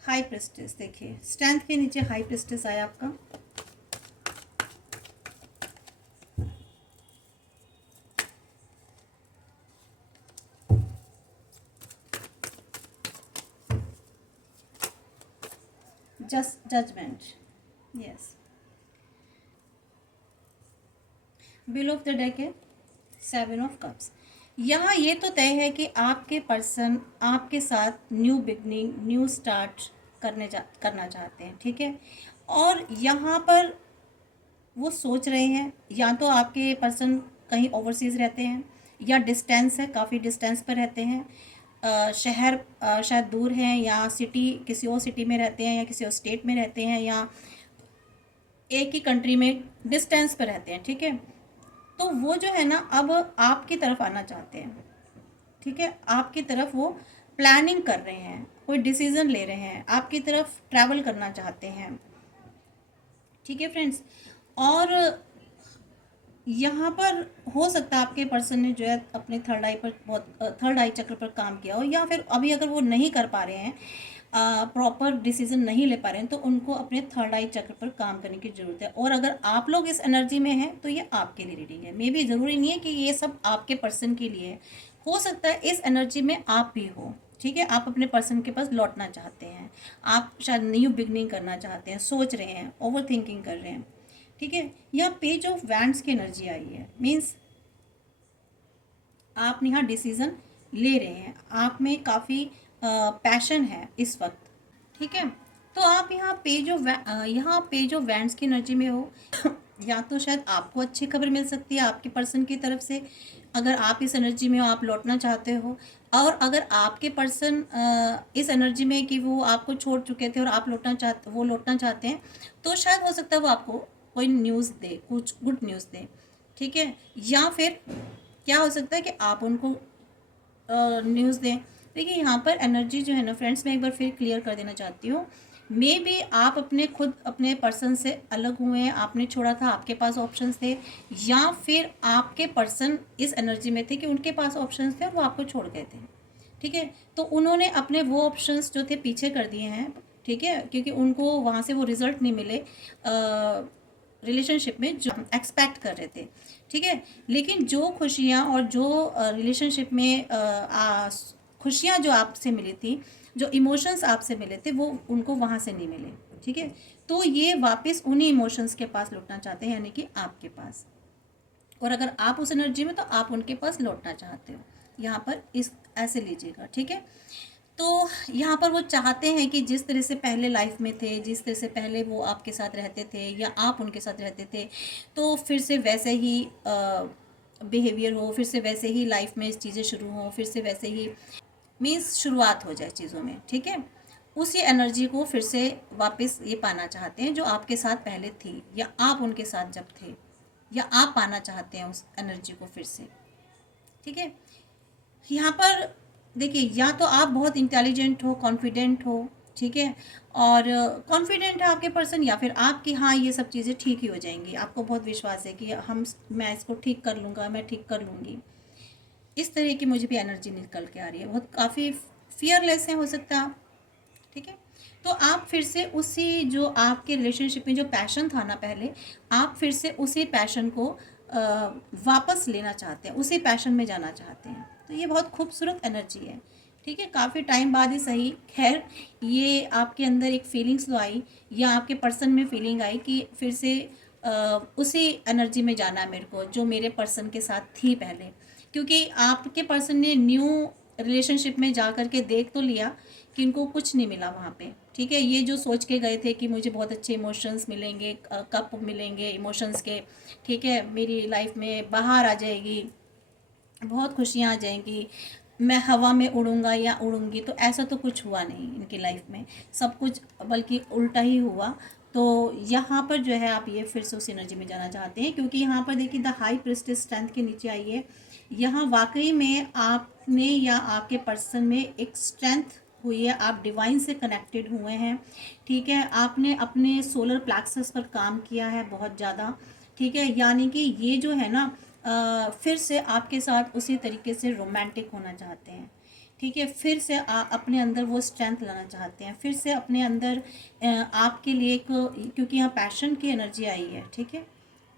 High priestess, देखिए स्ट्रेंथ के नीचे हाई प्रिस्टेस आया आपका। Just judgement, yes. Bill of the deck है सेवन ऑफ कप्स। यहाँ ये तो तय है कि आपके पर्सन आपके साथ न्यू बिगनिंग, न्यू स्टार्ट करना चाहते हैं, ठीक है। और यहाँ पर वो सोच रहे हैं, या तो आपके पर्सन कहीं ओवरसीज़ रहते हैं, या डिस्टेंस है, काफ़ी डिस्टेंस पर रहते हैं, शहर शायद दूर हैं, या सिटी किसी और सिटी में रहते हैं, या किसी और स्टेट में रहते हैं, या एक ही कंट्री में डिस्टेंस पर रहते हैं, ठीक है। तो वो जो है ना अब आपकी तरफ आना चाहते हैं, ठीक है, आपकी तरफ वो प्लानिंग कर रहे हैं, कोई डिसीज़न ले रहे हैं, आपकी तरफ ट्रैवल करना चाहते हैं, ठीक है फ्रेंड्स। और यहाँ पर हो सकता है आपके पर्सन ने जो है अपने थर्ड आई पर बहुत, थर्ड आई चक्र पर काम किया हो, या फिर अभी अगर वो नहीं कर पा रहे हैं, प्रॉपर डिसीजन नहीं ले पा रहे हैं, तो उनको अपने थर्ड आई चक्र पर काम करने की ज़रूरत है। और अगर आप लोग इस एनर्जी में हैं तो ये आपके लिए रीडिंग है, मे बी ज़रूरी नहीं है कि ये सब आपके पर्सन के लिए है, हो सकता है इस एनर्जी में आप भी हो, ठीक है, आप अपने पर्सन के पास लौटना चाहते हैं, आप शायद न्यू बिगनिंग करना चाहते हैं, सोच रहे हैं, ओवर थिंकिंग कर रहे हैं। ठीक है, यहाँ पेज ऑफ वैंड्स की एनर्जी आई है, मीन्स आप यहाँ डिसीज़न ले रहे हैं, आप में काफ़ी पैशन है इस वक्त। ठीक है, तो आप यहाँ पेज ऑफ वैंड्स की एनर्जी में हो या तो शायद आपको अच्छी खबर मिल सकती है आपके पर्सन की तरफ से, अगर आप इस एनर्जी में हो, आप लौटना चाहते हो। और अगर आपके पर्सन इस एनर्जी में कि वो आपको छोड़ चुके थे और आप लौटना चाहते हैं, तो शायद हो सकता है वो आपको कोई न्यूज़ दे, कुछ गुड न्यूज़ दे। ठीक है, या फिर क्या हो सकता है कि आप उनको न्यूज़ दें। देखिए यहाँ पर एनर्जी जो है ना फ्रेंड्स, मैं एक बार फिर क्लियर कर देना चाहती हूँ, मे बी आप अपने पर्सन से अलग हुए हैं, आपने छोड़ा था, आपके पास ऑप्शंस थे, या फिर आपके पर्सन इस एनर्जी में थे कि उनके पास ऑप्शंस थे और वो आपको छोड़ गए थे। ठीक है, तो उन्होंने अपने वो ऑप्शंस जो थे पीछे कर दिए हैं। ठीक है, क्योंकि उनको वहाँ से वो रिजल्ट नहीं मिले रिलेशनशिप में जो एक्सपेक्ट कर रहे थे। ठीक है, लेकिन जो खुशियाँ और जो रिलेशनशिप में खुशियाँ जो आपसे मिली थी, जो इमोशंस आपसे मिले थे, वो उनको वहाँ से नहीं मिले। ठीक है, तो ये वापस उन्हीं इमोशंस के पास लौटना चाहते हैं, यानी कि आपके पास। और अगर आप उस एनर्जी में, तो आप उनके पास लौटना चाहते हो। यहाँ पर इस ऐसे लीजिएगा। ठीक है, तो यहाँ पर वो चाहते हैं कि जिस तरह से पहले लाइफ में थे, जिस तरह से पहले वो आपके साथ रहते थे या आप उनके साथ रहते थे, तो फिर से वैसे ही बिहेवियर हो, फिर से वैसे ही लाइफ में चीज़ें शुरू हों, फिर से वैसे ही मीन्स शुरुआत हो जाए चीज़ों में। ठीक है, उसी एनर्जी को फिर से वापस ये पाना चाहते हैं जो आपके साथ पहले थी, या आप उनके साथ जब थे, या आप पाना चाहते हैं उस एनर्जी को फिर से। ठीक है, यहाँ पर देखिए, या तो आप बहुत इंटेलिजेंट हो, कॉन्फिडेंट हो। ठीक है, और कॉन्फिडेंट है आपके पर्सन, या फिर आपकी हाँ ये सब चीज़ें ठीक ही हो जाएंगी, आपको बहुत विश्वास है कि मैं इसको ठीक कर लूँगा, मैं ठीक कर लूँगी। इस तरह की मुझे भी एनर्जी निकल के आ रही है, बहुत काफ़ी फियरलेस है, हो सकता है आप। ठीक है, तो आप फिर से उसी जो आपके रिलेशनशिप में जो पैशन था ना पहले, आप फिर से उसी पैशन को वापस लेना चाहते हैं, उसी पैशन में जाना चाहते हैं। तो ये बहुत खूबसूरत एनर्जी है। ठीक है, काफ़ी टाइम बाद ही सही, खैर ये आपके अंदर एक फीलिंग्स तो आई, या आपके पर्सन में फीलिंग आई कि फिर से उसी एनर्जी में जाना है मेरे को जो मेरे पर्सन के साथ थी पहले, क्योंकि आपके पर्सन ने न्यू रिलेशनशिप में जा कर के देख तो लिया कि उनको कुछ नहीं मिला वहाँ पे। ठीक है, ये जो सोच के गए थे कि मुझे बहुत अच्छे इमोशंस मिलेंगे, कप मिलेंगे इमोशंस के, ठीक है, मेरी लाइफ में बाहर आ जाएगी, बहुत खुशियाँ आ जाएंगी, मैं हवा में उड़ूंगा या उड़ूंगी, तो ऐसा तो कुछ हुआ नहीं इनकी लाइफ में, सब कुछ बल्कि उल्टा ही हुआ। तो यहाँ पर जो है आप ये फिर से उस एनर्जी में जाना चाहते हैं, क्योंकि यहाँ पर देखिए द हाई प्रिस्टेस स्ट्रेंथ के नीचे आई है। यहाँ वाकई में आपने या आपके पर्सन में एक स्ट्रेंथ हुई है, आप डिवाइन से कनेक्टेड हुए हैं। ठीक है, आपने अपने सोलर प्लेक्सस पर काम किया है बहुत ज़्यादा। ठीक है, यानी कि ये जो है ना फिर से आपके साथ उसी तरीके से रोमांटिक होना चाहते हैं। ठीक है, फिर से अपने अंदर वो स्ट्रेंथ लाना चाहते हैं, फिर से अपने अंदर आपके लिए एक, क्योंकि यहाँ पैशन की एनर्जी आई है। ठीक है,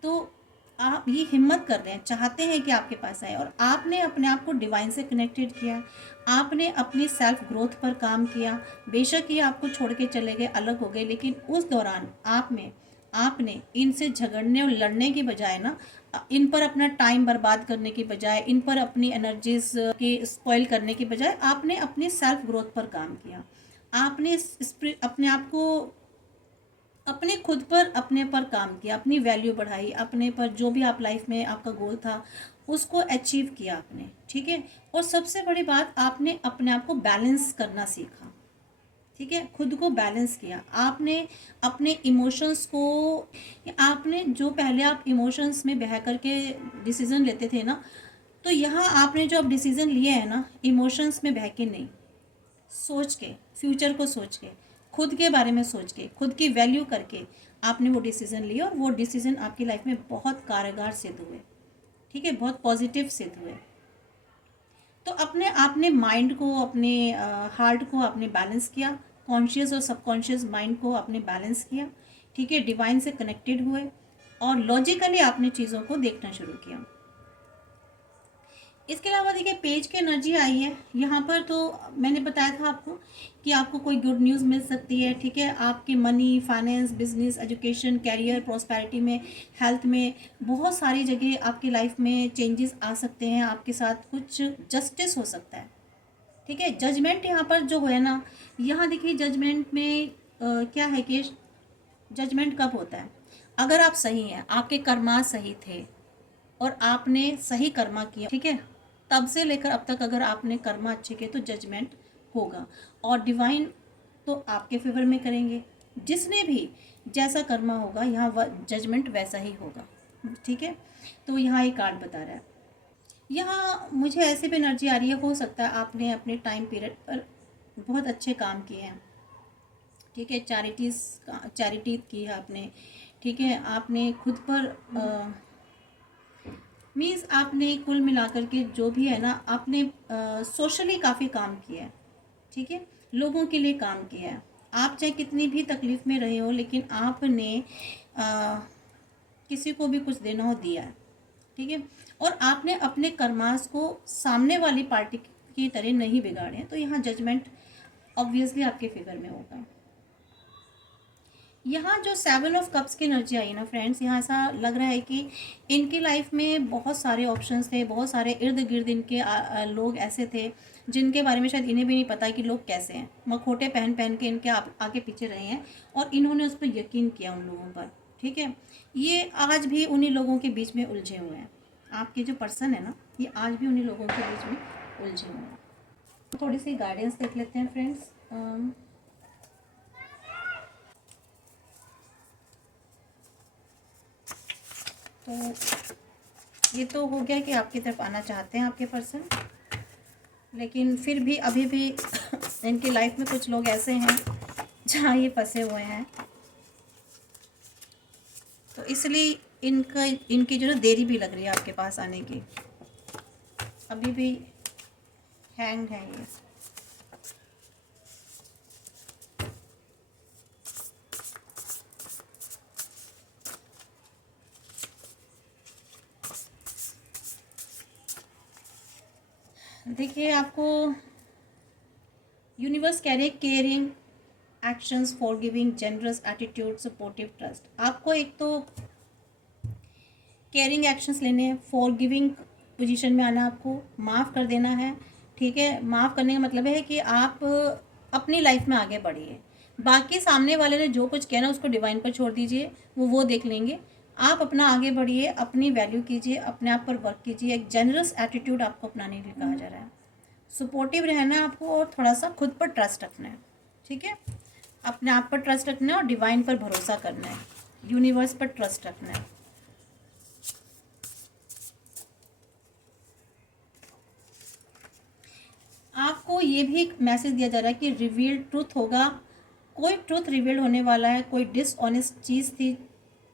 तो आप ये हिम्मत कर रहे हैं, चाहते हैं कि आपके पास आए, और आपने अपने आप को डिवाइन से कनेक्टेड किया, आपने अपनी सेल्फ ग्रोथ पर काम किया। बेशक ये आपको छोड़ के चले गए, अलग हो गए, लेकिन उस दौरान आपने इनसे झगड़ने और लड़ने की बजाय ना, इन पर अपना टाइम बर्बाद करने की बजाय, इन पर अपनी एनर्जीज की स्पॉइल करने की बजाय, आपने अपनी सेल्फ ग्रोथ पर काम किया। आपने अपने आप को, अपने खुद पर, अपने पर काम किया, अपनी वैल्यू बढ़ाई, अपने पर जो भी आप लाइफ में आपका गोल था उसको अचीव किया आपने। ठीक है, और सबसे बड़ी बात, आपने अपने आप को बैलेंस करना सीखा। ठीक है, खुद को बैलेंस किया आपने, अपने इमोशंस को, आपने जो पहले आप इमोशंस में बह करके डिसीज़न लेते थे ना, तो यहाँ आपने जो अब डिसीज़न लिए है ना, इमोशंस में बह के नहीं, सोच के, फ्यूचर को सोच के, खुद के बारे में सोच के, खुद की वैल्यू करके आपने वो डिसीज़न लिए, और वो डिसीज़न आपकी लाइफ में बहुत कारगर सिद्ध हुए। ठीक है, बहुत पॉजिटिव सिद्ध हुए। तो अपने आपने माइंड को, अपने हार्ट को आपने बैलेंस किया, कॉन्शियस और सबकॉन्शियस माइंड को आपने बैलेंस किया। ठीक है, डिवाइन से कनेक्टेड हुए, और लॉजिकली आपने चीज़ों को देखना शुरू किया। इसके अलावा देखिए पेज की एनर्जी आई है यहाँ पर, तो मैंने बताया था आपको कि आपको कोई गुड न्यूज़ मिल सकती है, ठीक है। आपके money, finance, business, education, career, prosperity में, हेल्थ में, बहुत सारी जगह आपकी लाइफ में चेंजेस आ सकते हैं। आपके साथ कुछ जस्टिस हो सकता है, ठीक है। जजमेंट यहाँ पर जो है ना, यहाँ देखिए जजमेंट में क्या है कि जजमेंट कब होता है, अगर आप सही हैं, आपके कर्मा सही थे और आपने सही कर्मा किया, ठीक है, तब से लेकर अब तक अगर आपने कर्मा अच्छे किए तो जजमेंट होगा। और डिवाइन तो आपके फेवर में करेंगे, जिसने भी जैसा कर्मा होगा यहाँ जजमेंट वैसा ही होगा, ठीक है। तो यहाँ ये कार्ड बता रहा है। यहाँ मुझे ऐसे भी एनर्जी आ रही है, हो सकता है आपने अपने टाइम पीरियड पर बहुत अच्छे काम किए हैं, ठीक है। चैरिटी की है आपने, ठीक है। आपने खुद पर मीन्स आपने कुल मिलाकर के जो भी है ना, आपने सोशली काफ़ी काम किया है, ठीक है। लोगों के लिए काम किया है। आप चाहे कितनी भी तकलीफ़ में रहे हो, लेकिन आपने किसी को भी कुछ देना हो दिया है, ठीक है। और आपने अपने कर्मास को सामने वाली पार्टी की तरह नहीं बिगाड़े हैं, तो यहाँ जजमेंट ऑब्वियसली आपके फेवर में होगा। यहाँ जो 7 ऑफ कप्स की एनर्जी आई ना फ्रेंड्स, यहाँ ऐसा लग रहा है कि इनकी लाइफ में बहुत सारे ऑप्शंस थे, बहुत सारे इर्द गिर्द इनके लोग ऐसे थे जिनके बारे में शायद इन्हें भी नहीं पता कि लोग कैसे हैं। मखोटे पहन पहन के इनके आगे पीछे रहे हैं और इन्होंने उस पर यकीन किया उन लोगों पर, ठीक है। ये आज भी उन्हीं लोगों के बीच में उलझे हुए हैं। आपके जो पर्सन है ना, ये आज भी उन्हीं लोगों के बीच में उलझे हुए हैं। थोड़ी सी गाइडेंस देख लेते हैं फ्रेंड्स। तो ये तो हो गया कि आपकी तरफ आना चाहते हैं आपके पर्सन, लेकिन फिर भी अभी भी इनकी लाइफ में कुछ लोग ऐसे हैं जहाँ ये फंसे हुए हैं, तो इसलिए इनकी जो ना देरी भी लग रही है आपके पास आने की। अभी भी हैंग है ये। देखिए आपको यूनिवर्स कह रहे caring actions, forgiving, generous attitude, supportive trust. आपको एक तो केयरिंग एक्शंस लेने हैं, फॉरगिविंग पोजीशन में आना, आपको माफ़ कर देना है, ठीक है। माफ़ करने का मतलब है कि आप अपनी लाइफ में आगे बढ़िए। बाकी सामने वाले ने जो कुछ किया ना, उसको डिवाइन पर छोड़ दीजिए, वो देख लेंगे। आप अपना आगे बढ़िए, अपनी वैल्यू कीजिए, अपने आप पर वर्क कीजिए। एक जेनरस एटीट्यूड आपको अपनाने के लिए कहा जा रहा है। सपोर्टिव रहना है आपको और थोड़ा सा खुद पर ट्रस्ट रखना है, ठीक है। अपने आप पर ट्रस्ट रखना है और डिवाइन पर भरोसा करना है, यूनिवर्स पर ट्रस्ट रखना है। आपको ये भी एक मैसेज दिया जा रहा है कि रिवील्ड ट्रूथ होगा, कोई ट्रूथ रिवील्ड होने वाला है। कोई डिसऑनेस्ट चीज़ थी,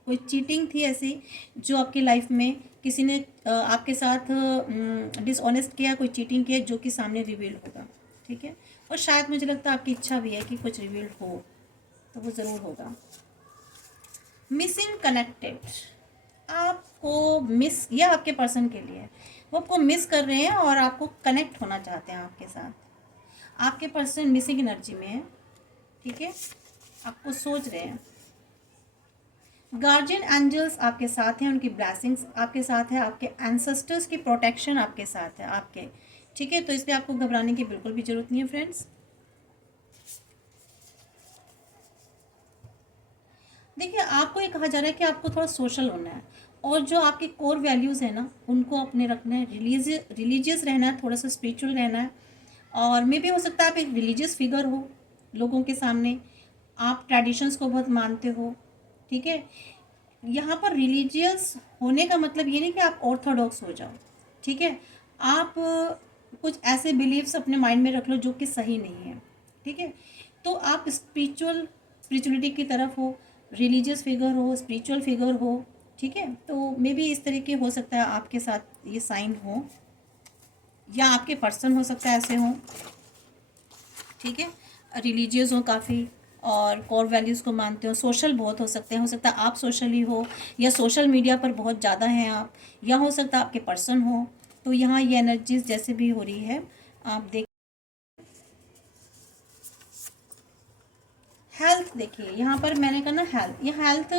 कोई चीटिंग थी ऐसी जो आपकी लाइफ में किसी ने आपके साथ डिसऑनेस्ट किया, कोई चीटिंग किया, जो कि सामने रिवील्ड होगा, ठीक है। और शायद मुझे लगता है आपकी इच्छा भी है कि कुछ रिवील्ड हो, तो वो ज़रूर होगा। मिसिंग कनेक्टेड, आपको मिस, यह आपके पर्सन के लिए, वो आपको मिस कर रहे हैं और आपको कनेक्ट होना चाहते हैं आपके साथ। आपके पर्सन मिसिंग एनर्जी में है, ठीक है, आपको सोच रहे हैं। गार्जियन एंजल्स आपके साथ हैं, उनकी ब्लेसिंग्स आपके साथ है, आपके एंसेस्टर्स की प्रोटेक्शन आपके साथ है आपके, ठीक है। तो इसलिए आपको घबराने की बिल्कुल भी ज़रूरत नहीं है फ्रेंड्स। देखिए आपको ये कहा जा रहा है कि आपको थोड़ा सोशल होना है और जो आपके कोर वैल्यूज़ हैं ना, उनको अपने रखना है। रिलीजियस रहना है, थोड़ा सा स्पिरिचुअल रहना है। और मे भी हो सकता है आप एक रिलीजियस फिगर हो लोगों के सामने, आप ट्रेडिशंस को बहुत मानते हो, ठीक है। यहाँ पर रिलीजियस होने का मतलब ये नहीं कि आप ऑर्थोडॉक्स हो जाओ, ठीक है। आप कुछ ऐसे बिलीव्स अपने माइंड में रख लो जो कि सही नहीं है, ठीक है। तो आप स्पिरिचुअलिटी की तरफ हो, रिलीजियस फिगर हो, स्पिरिचुअल फिगर हो, ठीक है। तो मे बी इस तरीके हो सकता है आपके साथ ये साइन हो, या आपके पर्सन हो सकता है ऐसे हो, ठीक है। रिलीजियस हो काफ़ी और कोर वैल्यूज़ को मानते हो, सोशल बहुत हो सकते हैं, हो सकता है आप सोशली हो या सोशल मीडिया पर बहुत ज़्यादा हैं आप, या हो सकता है आपके पर्सन हो, तो यहाँ ये एनर्जीज जैसे भी हो रही है आप देख, हेल्थ देखिए यहाँ पर मैंने कहा ना हेल्थ, ये हेल्थ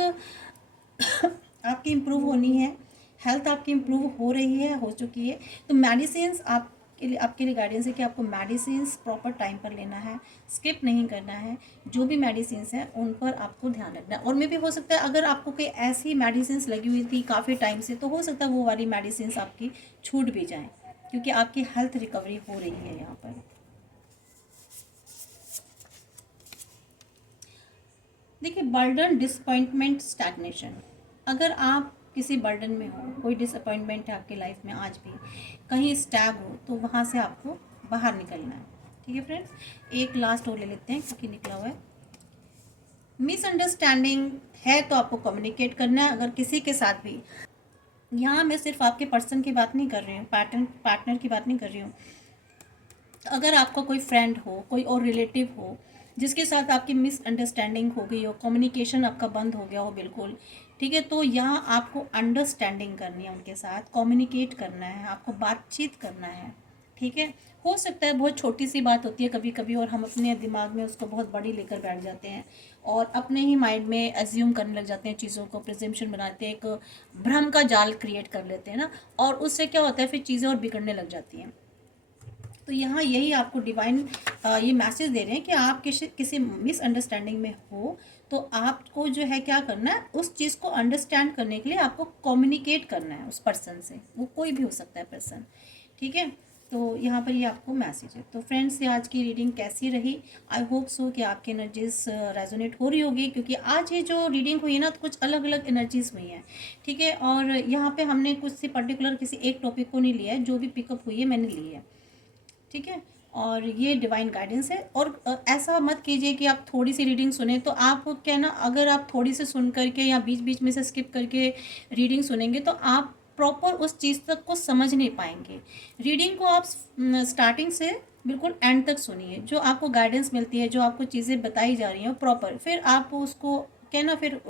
आपकी इम्प्रूव होनी है, हेल्थ आपकी इम्प्रूव हो रही है, हो चुकी है। तो मेडिसिन्स आपके लिए गाइडेंस है कि आपको मेडिसिन्स प्रॉपर टाइम पर लेना है, स्किप नहीं करना है। जो भी मेडिसिन्स हैं उन पर आपको ध्यान रखना है। और मे भी हो सकता है अगर आपको कोई ऐसी मेडिसिन्स लगी हुई थी काफ़ी टाइम से, तो हो सकता है वो वाली मेडिसिन्स आपकी छूट भी जाएँ, क्योंकि आपकी हेल्थ रिकवरी हो रही है यहाँ पर। देखिए बर्डन, डिसअपॉइंटमेंट, स्टैग्नेशन, अगर आप किसी बर्डन में हो, कोई डिसअपॉइंटमेंट है आपकी लाइफ में आज भी, कहीं स्टैग हो, तो वहाँ से आपको बाहर निकलना है। ठीक है फ्रेंड्स, एक लास्ट और ले लेते हैं क्योंकि निकला हुआ है। मिसअंडरस्टैंडिंग है तो आपको कम्युनिकेट करना है, अगर किसी के साथ भी। यहाँ मैं सिर्फ आपके पर्सन की बात नहीं कर रही हूँ, पार्टनर की बात नहीं कर रही हूँ। अगर आपका कोई फ्रेंड हो, कोई और रिलेटिव हो जिसके साथ आपकी मिसअंडरस्टैंडिंग हो गई हो, कम्युनिकेशन आपका बंद हो गया हो बिल्कुल, ठीक है, तो यहाँ आपको अंडरस्टैंडिंग करनी है, उनके साथ कम्युनिकेट करना है, आपको बातचीत करना है। ठीक है, हो सकता है बहुत छोटी सी बात होती है कभी कभी, और हम अपने दिमाग में उसको बहुत बड़ी लेकर बैठ जाते हैं और अपने ही माइंड में एज्यूम करने लग जाते हैं चीज़ों को, प्रिजम्पशन बनाते हैं, एक भ्रम का जाल क्रिएट कर लेते हैं ना, और उससे क्या होता है फिर चीज़ें और बिगड़ने लग जाती हैं। तो यहाँ यही आपको डिवाइन ये मैसेज दे रहे हैं कि आप किसी मिसअंडरस्टैंडिंग में हो, तो आपको जो है क्या करना है, उस चीज़ को अंडरस्टैंड करने के लिए आपको कम्युनिकेट करना है उस पर्सन से, वो कोई भी हो सकता है पर्सन। ठीक है, तो यहाँ पर ये आपको मैसेज है। तो फ्रेंड्स, ये आज की रीडिंग कैसी रही? आई होप सो कि आपकी एनर्जीज रेजोनेट हो रही होगी, क्योंकि आज ये जो रीडिंग हुई है ना, तो कुछ अलग अलग एनर्जीज हुई हैं। ठीक है, और यहाँ पे हमने कुछ सी पर्टिकुलर किसी एक टॉपिक को नहीं लिया है, जो भी पिकअप हुई है मैंने ली है। ठीक है, और ये डिवाइन गाइडेंस है। और ऐसा मत कीजिए कि आप थोड़ी सी रीडिंग सुने, तो आप क्या ना, अगर आप थोड़ी सी सुन करके या बीच बीच में से स्किप करके रीडिंग सुनेंगे तो आप प्रॉपर उस चीज़ तक को समझ नहीं पाएंगे। रीडिंग को आप स्टार्टिंग से बिल्कुल एंड तक सुनिए, जो आपको गाइडेंस मिलती है, जो आपको चीज़ें बताई जा रही हैं प्रॉपर, फिर आप उसको क्या ना, फिर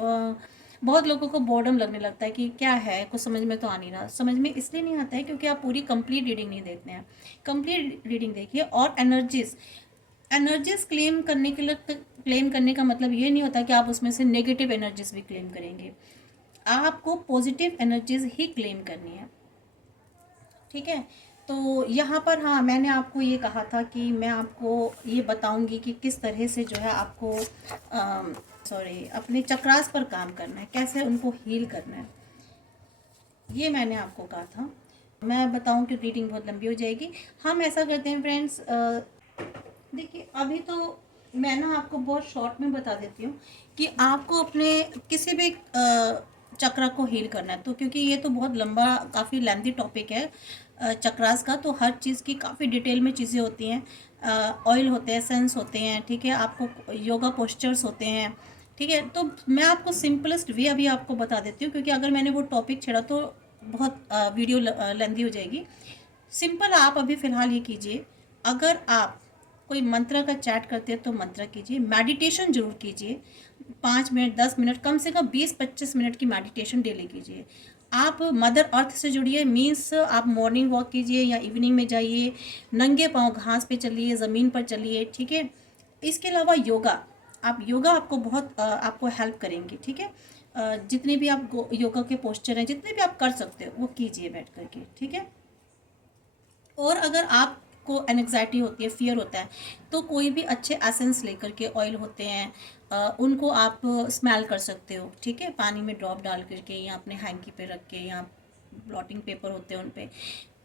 बहुत लोगों को बोर्डम लगने लगता है कि क्या है, कुछ समझ में तो आ नहीं रहा। समझ में इसलिए नहीं आता है क्योंकि आप पूरी कंप्लीट रीडिंग नहीं देखते हैं। कंप्लीट रीडिंग देखिए। और एनर्जीज, एनर्जीज क्लेम करने के लिए, क्लेम करने का मतलब ये नहीं होता कि आप उसमें से नेगेटिव एनर्जीज भी क्लेम करेंगे, आपको पॉजिटिव एनर्जीज ही क्लेम करनी है। ठीक है, तो यहाँ पर हाँ, मैंने आपको ये कहा था कि मैं आपको ये बताऊंगी कि किस तरह से जो है आपको अपने चक्रास पर काम करना है, कैसे उनको हील करना है, ये मैंने आपको कहा था। मैं बताऊं कि रीडिंग बहुत लंबी हो जाएगी। हम ऐसा करते हैं फ्रेंड्स, देखिए अभी तो मैं ना आपको बहुत शॉर्ट में बता देती हूँ कि आपको अपने किसी भी चक्र को हील करना है, तो क्योंकि ये तो बहुत लंबा, काफ़ी लेंथी टॉपिक है चक्रास का, तो हर चीज़ की काफ़ी डिटेल में चीज़ें होती हैं, ऑयल होते हैं, सेंस होते हैं, ठीक है, आपको योगा पोस्चर्स होते हैं। ठीक है, तो मैं आपको सिंपलेस्ट वे अभी आपको बता देती हूँ, क्योंकि अगर मैंने वो टॉपिक छेड़ा तो बहुत वीडियो लेंदी हो जाएगी। सिंपल आप अभी फ़िलहाल ये कीजिए, अगर आप कोई मंत्र का चैट करते हैं तो मंत्र कीजिए, मेडिटेशन जरूर कीजिए, 5 मिनट 10 मिनट, कम से कम 20-25 मिनट की मेडिटेशन डेली कीजिए। आप मदर अर्थ से जुड़िए, मीन्स आप मॉर्निंग वॉक कीजिए या इवनिंग में जाइए, नंगे पाँव घास पे चलिए, ज़मीन पर चलिए। ठीक है, इसके अलावा योगा, आप योगा आपको बहुत आपको हेल्प करेंगी। ठीक है, जितने भी आप योगा के पोस्चर हैं, जितने भी आप कर सकते हो वो कीजिए बैठ करके। ठीक है, और अगर आपको एनग्जाइटी होती है, फियर होता है, तो कोई भी अच्छे एसेंस लेकर के, ऑयल होते हैं उनको आप स्मेल कर सकते हो। ठीक है, पानी में ड्रॉप डाल करके या अपने हैंकी पे रख के, या ब्लॉटिंग पेपर होते हैं उन पे,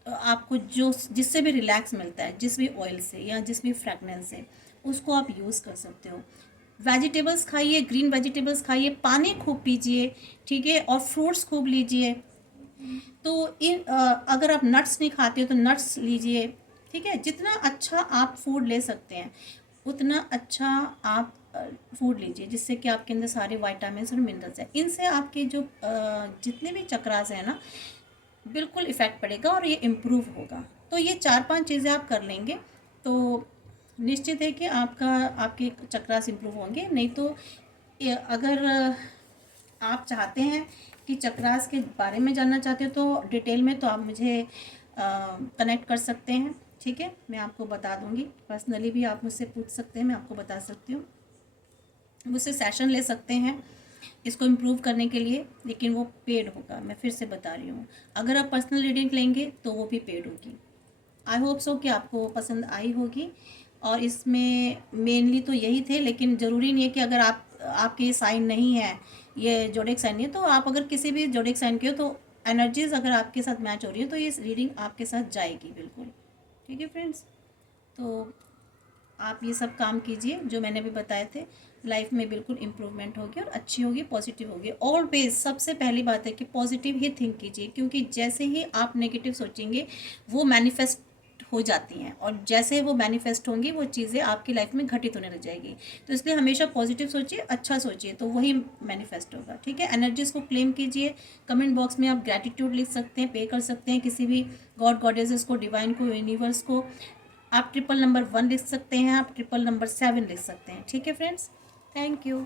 आपको जो जिससे भी रिलैक्स मिलता है, जिस भी ऑयल से या जिस भी फ्रेगनेंस से, उसको आप यूज़ कर सकते हो। वेजिटेबल्स खाइए, ग्रीन वेजिटेबल्स खाइए, पानी खूब पीजिए। ठीक है, और फ्रूट्स खूब लीजिए। तो अगर आप नट्स नहीं खाते हो तो नट्स लीजिए। ठीक है, जितना अच्छा आप फूड ले सकते हैं उतना अच्छा आप फूड लीजिए, जिससे कि आपके अंदर सारे विटामिन और मिनरल्स हैं। इनसे आपके जो जितने भी चक्रास हैं ना, बिल्कुल इफ़ेक्ट पड़ेगा और ये इम्प्रूव होगा। तो ये 4-5 चीज़ें आप कर लेंगे तो निश्चित है कि आपके चक्रास इम्प्रूव होंगे। नहीं तो अगर आप चाहते हैं कि चक्रास के बारे में जानना चाहते हो तो डिटेल में, तो आप मुझे कनेक्ट कर सकते हैं। ठीक है, मैं आपको बता दूंगी, पर्सनली भी आप मुझसे पूछ सकते हैं, मैं आपको बता सकती हूँ। मुझसे सेशन ले सकते हैं इसको इम्प्रूव करने के लिए, लेकिन वो पेड होगा। मैं फिर से बता रही हूँ, अगर आप पर्सनल रीडिंग लेंगे तो वो भी पेड होगी। आई होप सो कि आपको पसंद आई होगी। और इसमें मेनली तो यही थे, लेकिन ज़रूरी नहीं है कि अगर आपके ये साइन नहीं है, ये जोडिक साइन नहीं है, तो आप अगर किसी भी जोडिक साइन के हो तो एनर्जीज अगर आपके साथ मैच हो रही है तो ये रीडिंग आपके साथ जाएगी बिल्कुल। ठीक है फ्रेंड्स, तो आप ये सब काम कीजिए जो मैंने अभी बताए थे, लाइफ में बिल्कुल इम्प्रूवमेंट होगी और अच्छी होगी, पॉजिटिव होगी। ऑलवेज सबसे पहली बात है कि पॉजिटिव ही थिंक कीजिए, क्योंकि जैसे ही आप नेगेटिव सोचेंगे वो मैनिफेस्ट हो जाती हैं, और जैसे वो मैनिफेस्ट होंगी वो चीज़ें आपकी लाइफ में घटित होने लग जाएगी। तो इसलिए हमेशा पॉजिटिव सोचिए, अच्छा सोचिए, तो वही मैनिफेस्ट होगा। ठीक है, एनर्जीज को क्लेम कीजिए। कमेंट बॉक्स में आप ग्रैटिट्यूड लिख सकते हैं, पे कर सकते हैं किसी भी गॉड गॉडेसेस को, डिवाइन को, यूनिवर्स को। आप ट्रिपल नंबर 1 लिख सकते हैं, आप ट्रिपल नंबर 7 लिख सकते हैं। ठीक है फ्रेंड्स, थैंक यू।